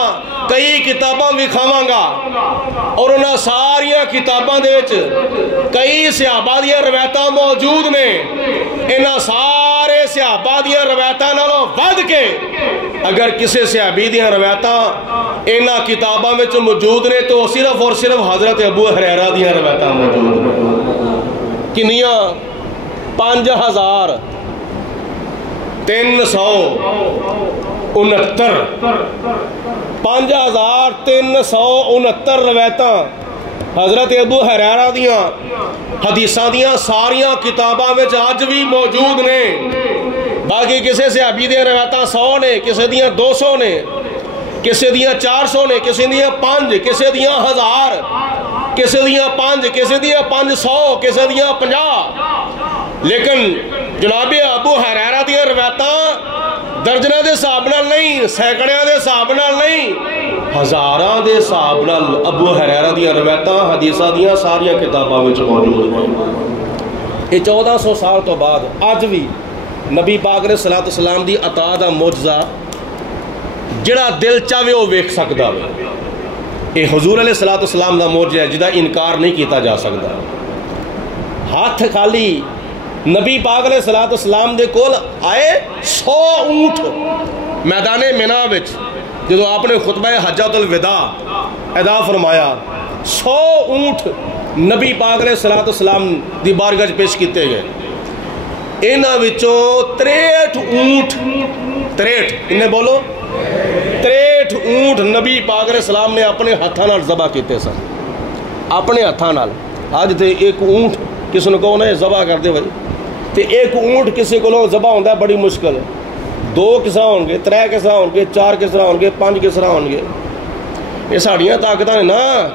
کئی کتاباں وکھاواں گا اور انہاں ساریاں کتاباں دے وچ کئی صحابہ دیاں روایتاں موجود نے. انہاں سارے صحابہ دیاں روایتاں نالوں ود کے اگر کسی صحابی دیاں روایتاں انہاں کتاباں وچ موجود نے تو صرف اور صرف حضرت ابو ہریرہ دیاں روایتاں موجود نے کنیاں 5369 5369 روایتاں حضرت ابو ہریرہ دیاں حدیثاں دیاں ساریاں کتاباں وچ اج بھی موجود نے باقی کسے صحابی دیاں روایتاں 100 نے کسے دیاں 200 نے کسے دیاں 400 نے کسے دیاں 5 کسے دیاں 1000 کسے دیاں 5 کسے دیاں 500 کسے دیاں 50 لیکن جناب ابو ہریرہ دیاں روایتاں درجناں دے حساب نال نہیں سینکڑیاں دے حساب نال نہیں ہزاراں دے حساب نال ابو ہریرہ دیاں روایتاں حدیثاں دیاں ساریاں کتاباں وچ موجود ہیں یہ 1400 سال تو بعد اج بھی نبی پاک علیہ الصلوۃ والسلام دی عطا دا معجزہ جڑا دل چاہے وہ ویکھ سکدا وے یہ حضور علیہ الصلوۃ والسلام دا معجزہ ہے جدا انکار نہیں کیتا جا سکدا ہاتھ خالی نبی پاک علیہ الصلوۃ والسلام دے کول آئے 100 اونٹ میدان منا وچ جدو آپ نے خطبہ حجۃ الوداع ادا فرمایا 100 اونٹ نبی پاک علیہ الصلوۃ والسلام دی بارگاہ وچ پیش کیتے گئے انہاں وچوں 63 اونٹ 63 انہیں بولو 63 اونٹ نبی پاک علیہ السلام نے اپنے ہاتھاں نال ذبح کیتے سن اپنے ہاتھاں نال اج تے ایک اونٹ کس نے کہو نے ذبح کر دے بھائی تے ایک اونٹ کسی کو ذبح ہوندا بڑی مشکل ہے 2 کس طرح ہون گے 3 کس طرح ہون گے 4 کس طرح ہون گے 5 کس طرح ہون گے یہ ساڑیاں طاقتاں نے نا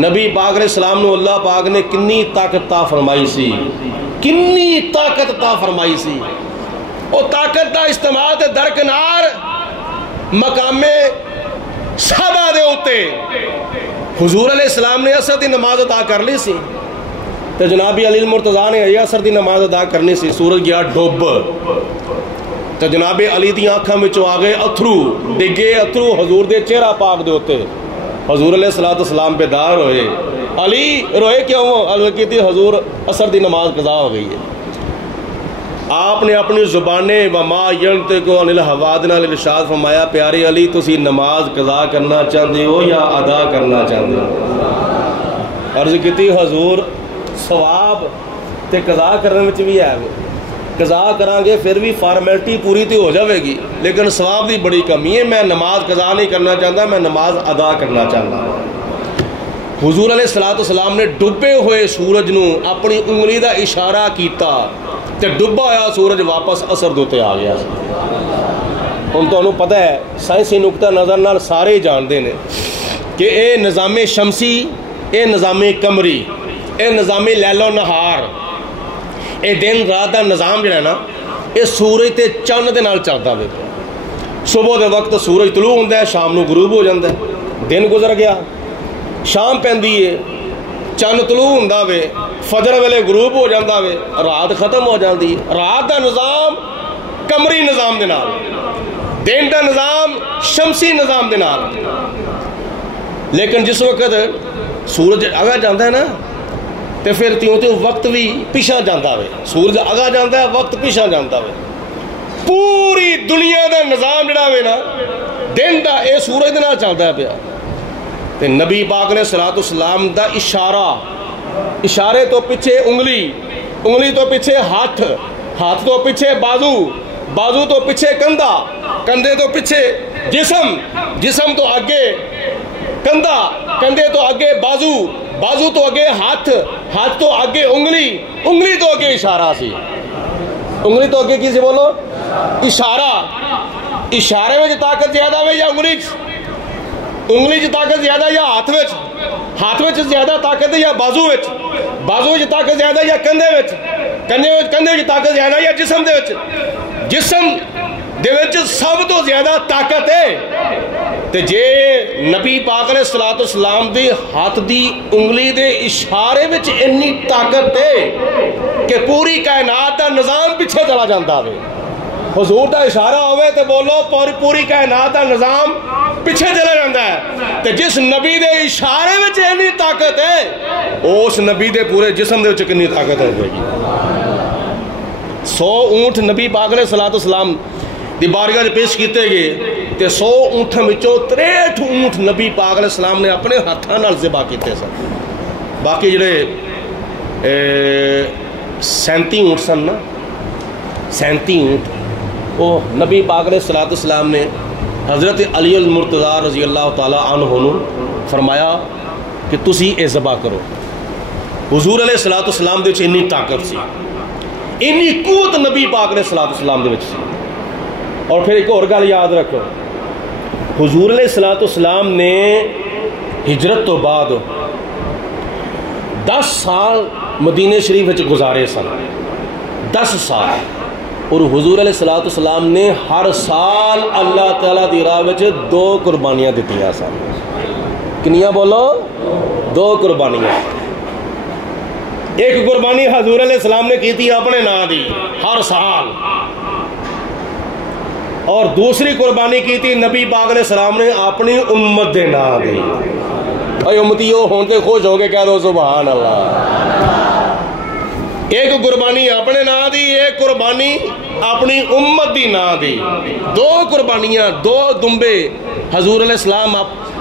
نبی پاک علیہ السلام نو اللہ پاک نے کنی طاقت عطا فرمائی سی کنی طاقت عطا فرمائی سی او طاقت دا استعمال تے درکنار مقام صحابہ دے ہوتے حضور علیہ السلام نے عصر دی نماز ادا کر لی سی تو جناب علی المرتضیٰ نے عصر دی نماز ادا کرنی سی سورج گیا ڈوب تو جناب علی دی آنکھاں وچوں آ گئے اتھرو ڈگے اتھرو حضور دے چہرہ پاک دے ہوتے حضور علیہ السلام پہ دار ہوئے علی روئے کیوں علی کی تھی حضور عصر دی نماز قضا ہو گئی ہے آپ نے اپنی زبانیں وما ینطق عن الہوی نال ارشاد فرمایا پیارے علی تسی نماز قضا کرنا چاہتے ہو یا ادا کرنا چاہتے ہو عرض کی حضور ثواب تے قضا کرنے وچ بھی ہے قضا کریں گے پھر بھی فارمیلٹی پوری تو ہو جاوے گی لیکن ثواب دی بڑی کمی ہے میں نماز قضا نہیں کرنا چاہتا میں نماز ادا کرنا چاہتا ہوں حضور علیہ السلام نے ڈبے ہوئے سورج نو اپنی انگلی دا اشارہ کیتا تے ڈبا ہوا سورج واپس اثر دوتے آ گیا ہن تانوں پتہ ہے سائنسی نقطہ نظر نال سارے جانتے ہیں کہ اے نظام شمسی اے نظام قمری اے نظام لیل و نہار اے دن رات دا نظام جڑا ہے نا اے سورج تے چند دے نال چلدا وے صبح دے وقت سورج طلوع ہوندا ہے شام نو غروب ہو جاندا ہے دن گزر گیا شام پیندی ہے چند طلوع ہوندا وے فجر ویلے غروب ہو جاندا وے رات ختم ہو جاندی ہے رات دا نظام قمری نظام دے نال دن دا نظام شمسی نظام دے نال لیکن جس وقت سورج آگا جاندا ہے نا تے پھر تیوں وقت بھی پیچھا جاندا وے سورج آگا جاندا ہے وقت پیچھا جاندا وے پوری دنیا دا نظام جڑا وے نا دن دا اے سورج دے نال چلدا ہے پیا تے نبی پاک نے صلوات والسلام دا اشارے تو پیچھے انگلی تو پیچھے ہاتھ تو پیچھے بازو تو پیچھے کندھے تو پیچھے جسم تو آگے کندھے تو آگے بازو تو آگے ہاتھ تو آگے انگلی تو آگے اشارہ سی انگلی تو آگے کی سی بولو اشارے میں طاقت زیادہ ہے یا انگلی طاقت زیادہ یا ہاتھ میں زیادہ طاقت ہے یا بازو میں طاقت زیادہ یا کندھے میں طاقت زیادہ یا جسم دے وچ سب تو زیادہ طاقت ہے تے جے نبی پاک علیہ السلام دی ہاتھ دی انگلی دے اشارے وچ اتنی طاقت ہے کہ پوری کائنات دا نظام پیچھے چلا جاندا ہے حضور دا اشارہ ہوئے تے بولو پوری کائنات دا نظام پیچھے چلا جاندا ہے تے جس نبی دے اشارے وچ اتنی طاقت ہے اس نبی دے پورے جسم دے وچ کتنی طاقت ہے 100 اونٹ نبی پاک علیہ السلام دی بارگاہ پیش کیتے گئے تے 100 اونٹاں وچوں 63 اونٹ نبی پاک علیہ السلام نے اپنے ہاتھاں نال ذبح کیتے سن. باقی جڑے 37 اونٹ سن نا 37 اونٹ وہ نبی پاک علیہ السلام نے حضرت علی المرتضیٰ رضی اللہ تعالیٰ عنہ نو فرمایا کہ تسی اے ذبح کرو. حضور علیہ السلام دے وچ اتنی طاقت سی, اتنی قوت نبی پاک علیہ السلام دے وچ سی. اور پھر ایک اور گل یاد رکھو, حضور علیہ السلام نے ہجرت تو بعد 10 سال مدینہ شریف وچ گزارے سن, 10 سال. اور حضور علیہ السلام نے ہر سال اللہ تعالیٰ دی راہ وچ 2 قربانیاں دتیاں سن. کنیاں بولو؟ 2 قربانیاں. ایک قربانی حضور علیہ السلام نے کی تھی اپنے نام دی ہر سال, اور دوسری قربانی کی تھی نبی پاک علیہ السلام نے اپنی امت دے نام دی. اے امتیو ہون تے خوش ہو کے کہہ دو سبحان اللہ. ایک قربانی اپنے نام دی, ایک قربانی اپنی امت دی نام دی. 2 قربانیاں, 2 دمبے حضور علیہ السلام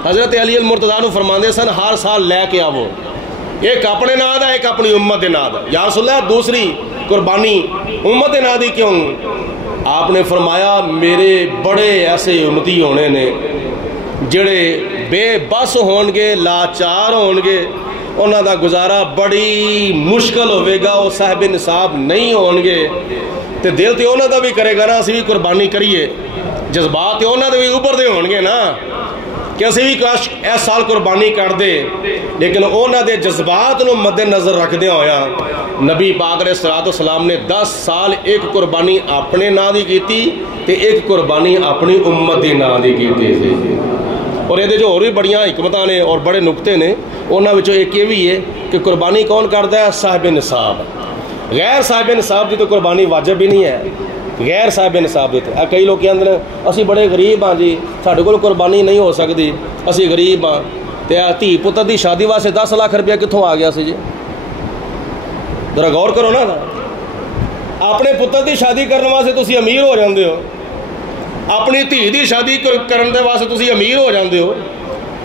حضرت علی المرتضیٰ نو فرماندے سن ہر سال لے کے آو, ایک اپنے نام دا ایک اپنی امت دے نام دا. یا رسول اللہ دوسری قربانی امت دے نام دی کیوں؟ آپ نے فرمایا میرے بڑے ایسے امتی ہونے نے جڑے بے بس ہون گے, لاچار ہون گے, انہاں دا گزارا بڑی مشکل ہوئے گا, وہ صاحب نصاب نہیں ہون گے, تے دل تے انہاں دا بھی کرے گا نا اسی بھی قربانی کریے, جذبات تے انہاں دے بھی اوپر دے ہون گے نا کہ اسی بھی کاش اس سال قربانی کر دے. لیکن انہاں دے جذبات نو مد نظر رکھ دیا ہویا نبی پاک علیہ السلام نے 10 سال ایک قربانی اپنے نام دی کیتی تے ایک قربانی اپنی امت دی نام دی کیتی سی. اور یہ جو اور بھی بڑیاں حکمتاں نے اور بڑے نکتے نے, انہاں وچوں ایک یہ بھی ہے کہ قربانی کون کرتا ہے؟ صاحب نصاب. غیر صاحب نصاب دی تو قربانی واجب ہی نہیں ہے. غیر صاحب نصاب دیتے کئی لوگ کہندے نے اسی بڑے غریب ہاں جی, ساڈے کول قربانی نہیں ہو سکتی, اسی غریب ہاں. تے دھی پتر دی شادی واسطے 10 لاکھ روپیہ کتوں آ گیا سی جی؟ ذرا غور کرو نا. اپنے پتر دی شادی کرنے واسطے تسی امیر ہو جاندے ہو, اپنی دھی دی شادی کرنے واسطے تسی امیر ہو جاندے ہو.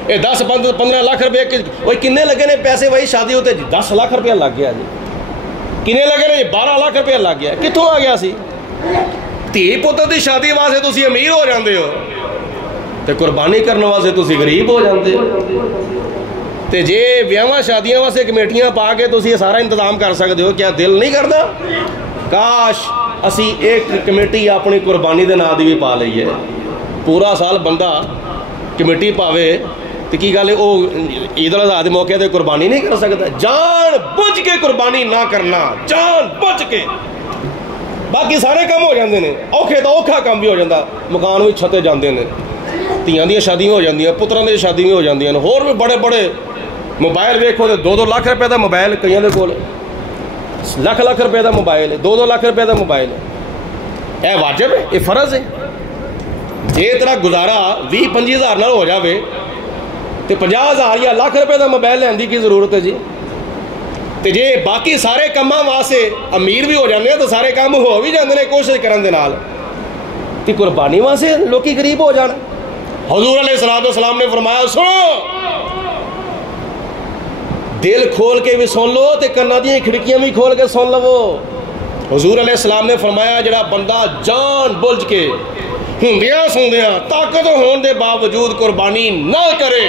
یہ 10-15 لاکھ روپے وہی کنے لگے نے پیسے وہی شادی ہوتے جی 10 لاکھ روپیہ لگ گیا جی, کنے لگے نے 12 لاکھ روپیہ لگ گیا, کتوں آ گیا سی؟ دھی پتر دی شادی واسطے تسی امیر ہو جاندے ہو تے قربانی کرنے واسطے تسی غریب ہو جاندے ہو. تے جے بیاواں شادیاں واسطے کمیٹیاں پا کے تسی یہ سارا انتظام کر سکتے ہو, کیا دل نہیں کردا کاش اسی ایک کمیٹی اپنی قربانی دے نام دی بھی پا لئیے. پورا سال بندہ کمیٹی پاوے تو کی گل ہے وہ عید الاضحیٰ دے موقع تے قربانی نہیں کر سکتا. جان بوجھ کے قربانی نہ کرنا, جان بوجھ کے. باقی سارے کام ہو جاندے نے, اوکھے تو اوکھا کام بھی ہو جاتا, مکان بھی چھتے جاندے نے, دھیاں دیاں شادیاں ہو جاندیاں, پتراں دی شادی بھی ہو جاندیاں نے, ہور بھی بڑے بڑے موبائل ویکھو تے 2-2 لاکھ روپے دا موبائل کئیاں دے کول, لاکھ روپے دا موبائل ہے, 2-2 لاکھ روپے دا موبائل ہے. اے واجب ہے, اے فرض ہے. جے تیرا گزارا 20-25 ہزار نال ہو جاوے تے 50 ہزار یا لاکھ روپے دا موبائل لین دی کی ضرورت ہے جی؟ تے جے باقی سارے کاماں واسطے امیر بھی ہو جاندے ہیں تو سارے کام ہو بھی جاندے نے کوشش کرن دے نال, تے قربانی واسطے لوکی غریب ہو جانا. حضور علیہ السلام نے فرمایا سنو, دل کھول کے بھی سن لو تے کنا دی کھڑکیاں بھی کھول کے سن لو. حضور علیہ السلام نے فرمایا جڑا بندہ جان بوجھ کے ہوندیاں سوندیاں طاقت ہون دے باوجود قربانی نہ کرے,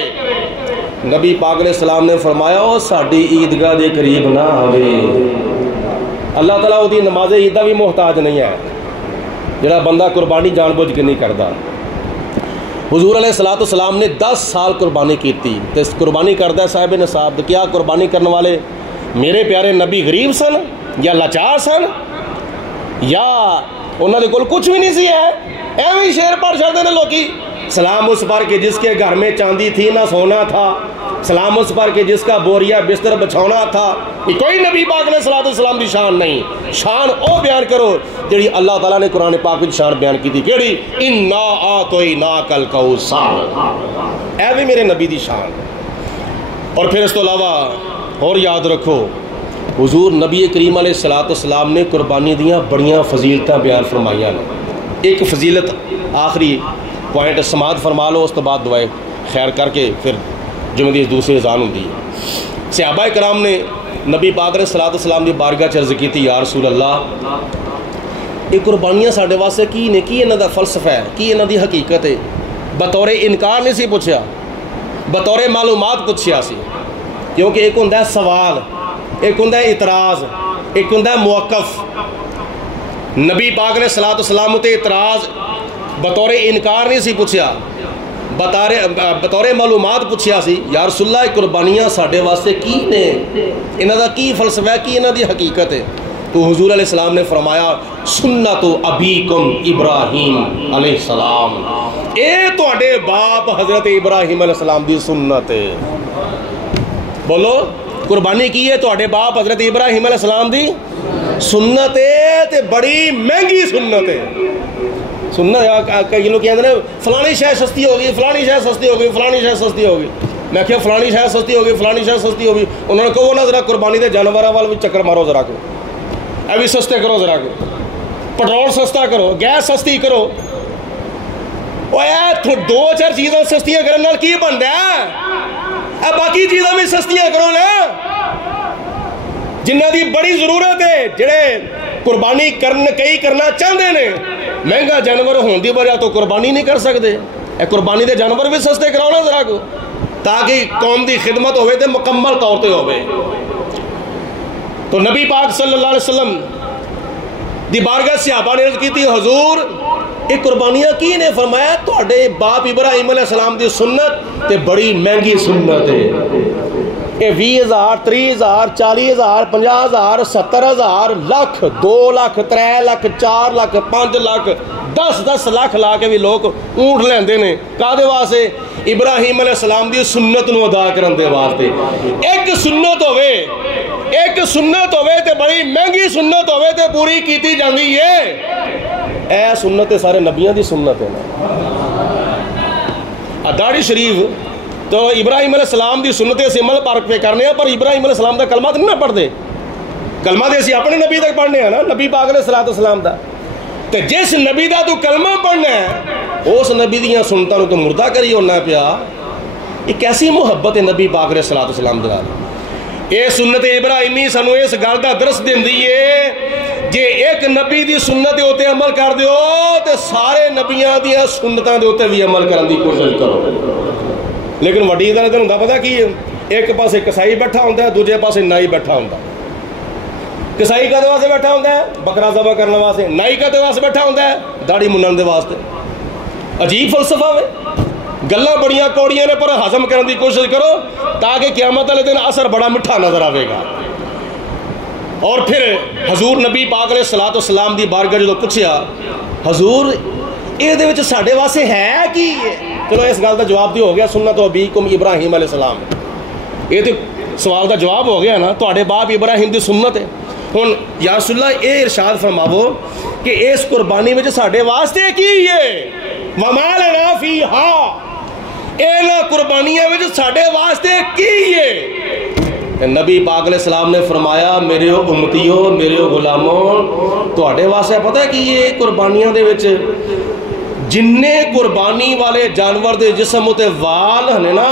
نبی پاک علیہ السلام نے فرمایا وہ ساڈی عیدگاہ دے قریب نہ آوے. اللہ تعالیٰ وہ نماز عیدہ بھی محتاج نہیں ہے جڑا بندہ قربانی جان بوجھ کے نہیں کرتا. حضور علیہ السلام نے 10 سال قربانی کی تھی. قربانی کرتا ہے صاحب نصاب. کیا قربانی کرنے والے میرے پیارے نبی غریب سن یا لاچار سن یا انہوں نے کول کچھ بھی نہیں سی ہے؟ ایویں شعر پڑھ چھڑتے ہیں لوکی. سلام اس پر کہ جس کے گھر میں چاندی تھی نہ سونا تھا, سلام اس پر کہ جس کا بوریا بستر بچھونا تھا. یہ کوئی نبی پاک علیہ السلام کی شان نہیں. شان او بیان کرو جڑی اللہ تعالیٰ نے قرآن پاک کی شان بیان کی تھی. کیڑی؟ انا اعطیناک الکوثر. اے بھی میرے نبی دی شان. اور پھر اس تو علاوہ اور یاد رکھو حضور نبی کریم علیہ السلام نے قربانی دیاں بڑیاں فضیلتاں بیان فرمائیاں نے. ایک فضیلت آخری پوائنٹ سماعت فرما لو، اس تو بعد دعائے خیر کر کے پھر جمعے دی دوسری اذان ہوتی ہے۔ صحابہ کرام نے نبی پاک علیہ الصلوۃ والسلام دی بارگاہ چ عرض کی یا رسول اللہ یہ قربانیاں ساڈے واسطے کی نے، کی انہاں دا فلسفہ ہے، کی انہاں دی حقیقت ہے؟ بطور انکار نہیں سی پوچھا، بطور معلومات پوچھیا سی، کیونکہ ایک ہوندا ہے سوال، ایک ہوندا ہے اعتراض، ایک ہوندا ہے موقف۔ نبی پاک علیہ الصلوۃ والسلام تے اعتراض بطور انکار نہیں سی پوچھیا، بطور معلومات پوچھیا سی یا رسول اللہ قربانیاں ساڈے واسطے کی نے، انہاں دا کی فلسفہ ہے، کی انہاں دی حقیقت ہے؟ تو حضور علیہ السلام نے فرمایا سنت ابیکم ابراہیم علیہ السلام، اے تواڈے باپ حضرت ابراہیم علیہ السلام دی سنت ہے۔ بولو قربانی کی ہے تواڈے باپ حضرت ابراہیم علیہ السلام دی سنت ہے، تے بڑی مہنگی سنت ہے۔ سنت کئی لوگ کہتے ہیں فلانی شے سستی ہوگی، فلانی شے سستی ہوگی، فلانی شے سستی ہوگی۔ میں کہا فلانی شے سستی ہوگی، فلانی شے سستی ہوگی، انہوں نے کہو نا ذرا قربانی دے جانوراں وال بھی چکر مارو ذرا کو، اے بھی سستے کرو ذرا کو، پٹرول سستا کرو، گیس سستی کرو۔ اے دو چار چیزاں سستیاں کرنے نال کی بندا ہے؟ اے باقی چیزاں بھی سستیاں کرو نا، جنہاں دی بڑی ضرورت ہے، جڑے قربانی کئی کرنا چاہتے نے، مہنگا جانور ہون دی وجہ تو قربانی نہیں کر سکتے، اے قربانی دے جانور بھی سستے کراؤ نا ذرا کو، تاکہ قوم دی خدمت ہوئے تے مکمل طور تے ہوئے۔ تو نبی پاک صلی اللہ علیہ وسلم دی بارگاہ صحابہ نے عرض کی تھی حضور یہ قربانیاں کی نے؟ فرمایا تواڈے باپ ابراہیم علیہ السلام دی سنت تے بڑی مہنگی سنت ہے، یہ 20,000 30,000 40,000 50,000 70,000 لاکھ 2 لاکھ 3 لاکھ 4 لاکھ 5 لاکھ 10 لاکھ لا کے بھی لوگ اونٹ لیندے نے، کادے واسطے؟ ابراہیم علیہ السلام دی سنت نو ادا کرن دے واسطے۔ ایک سنت ہوئے تے بڑی مہنگی سنت ہوئے تے پوری کیتی جاندی ہے، اے سنت سارے نبیاں دی سنت ہے نا۔ داڑھی شریف تو ابراہیم علیہ السلام دی سنتیں سے عمل پارک پہ کرنے ہیں، پر ابراہیم علیہ السلام دا کلمہ تو نہیں پڑھتے، کلمہ دے اسی اپنے نبی تک پڑھنے ہیں نا، نبی پاک علیہ السلام دا۔ تے جس نبی دا تو کلمہ پڑھنا ہے اس نبی دیاں سنتاں نو تو مردہ کری ہونا پیا، یہ کیسی محبت ہے نبی پاک علیہ السلام دے نال؟ اے سنت ابراہیمی سانو اس گل دا درس دیندی ہے جے ایک نبی دی سنت تے عمل کر دیو تے سارے نبیاں دیاں سنتاں دے اوتے بھی عمل کرن دی کوشش کرو۔ لیکن وڈی دا تے ہوندا پتہ کی ہے، ایک پاسے کسائی بیٹھا ہوندا ہے، دوجے پاسے نائی بیٹھا ہوندا ہے۔ کسائی کدے واسطے بیٹھا ہوندا ہے؟ بکرا ذبح کرنے واسطے۔ نائی کدے واسطے بیٹھا ہوندا ہے؟ داڑھی منن دے واسطے۔ عجیب فلسفہ ہے، گلاں بڑیاں کوڑیاں نے پر ہضم کرنے دی کوشش کرو تاکہ قیامت والے دن اثر بڑا میٹھا نظر آئے گا۔ اور پھر حضور نبی پاک علیہ الصلوۃ والسلام دی بارگاہ جدوں پوچھیا حضور یہ دے وچ ساڈے واسطے ہے کی؟ چلو اس گل دا جواب دی ہو گیا سنت ابیکم ابراہیم علیہ السلام، یہ تو سوال دا جواب ہو گیا نا، تواڈے باپ ابراہیم دی سنت ہے۔ ہن یا رسول اللہ اے ارشاد فرماو کہ اس قربانی وچ ساڈے واسطے کی ہے؟ وما لنا فیہا، اینا قربانیاں وچ ساڈے واسطے کی ہے؟ نبی پاک علیہ السلام نے فرمایا میرے امتیو میرے غلاموں تواڈے واسطے پتہ ہے کہ یہ قربانیاں دے وچ جننے قربانی والے جانور دے جسم تے وال ہیں نا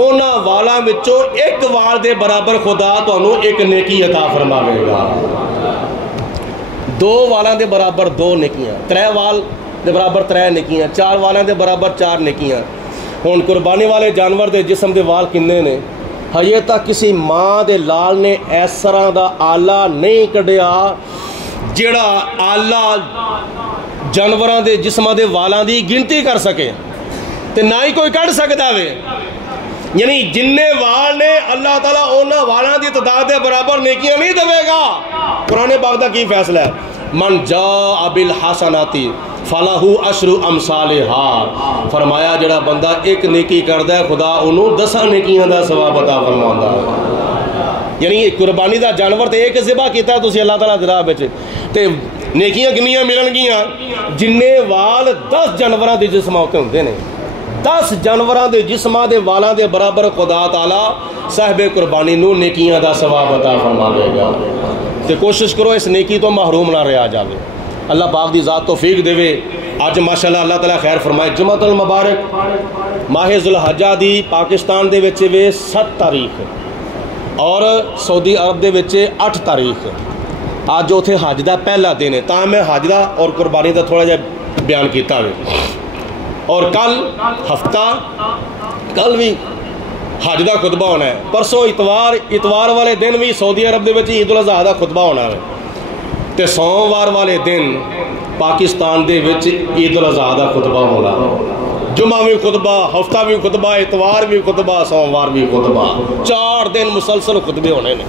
اونا والاں وچوں ایک وال دے برابر خدا تانوں ایک نیکی عطا فرماوے گا۔ 2 والاں دے برابر 2 نیکیاں، 3 وال دے برابر 3 نیکیاں، 4 والاں دے برابر 4 نیکیاں۔ ہن قربانی والے جانور دے جسم دے وال کنے نے؟ ہجے تک کسی ماں دے لال نے اس طرح دا آلہ نہیں کڈیا جڑا آلہ جانوراں دے جسماں دے والاں دی گنتی کر سکے، تے نہ ہی کوئی کڈ سکدا وے۔ یعنی جننے وال نے اللہ تعالیٰ اونا والاں دی تعداد دے برابر نیکیاں نہیں دے گا۔ قرآن پاک دا کی فیصلہ ہے؟ من جاء بالحسنات فلاح عشر امثالها، فرمایا جڑا بندہ ایک نیکی کردا ہے خدا انہوں 10 نیکیاں دا ثواب عطا فرماوندا ہے۔ یعنی قربانی دا جانور تے ایک ذبح کیتا ہے تسی اللہ تعالیٰ درا وچ تے نیکیاں کنیاں ملن گیاں؟ جننے وال 10 جانوراں دے جسماں تے ہوندے نے، 10 جانوراں دے جسماں دے والاں دے برابر خدا تعالیٰ صاحب قربانی نو نیکیاں دا ثواب عطا فرماوے گا۔ تے کوشش کرو اس نیکی تو محروم نہ رہا جاوے۔ اللہ پاک دی ذات توفیق دے اج ماشاءاللہ اللہ تعالیٰ خیر فرمائے جمعۃ المبارک ماہ ذوالحجہ دی پاکستان دے وچ 7 تاریخ اور سعودی عرب دے وچ 8 تاریخ اج اوتھے حج دا پہلا دن ہے تاں میں حج دا اور قربانی دا تھوڑا جہا بیان کیتا ہوئے اور کل ہفتہ کل بھی حج دا خطبہ ہونا ہے پرسوں اتوار والے دن بھی سعودی عرب دے وچ عید الاضحیٰ دا خطبہ ہونا ہے تے سوموار والے دن پاکستان دے وچ عید الاضحیٰ دا خطبہ ہونا جمعہ بھی خطبہ ہفتہ بھی خطبہ اتوار بھی خطبہ سوموار بھی خطبہ 4 دن مسلسل خطبے ہونے نے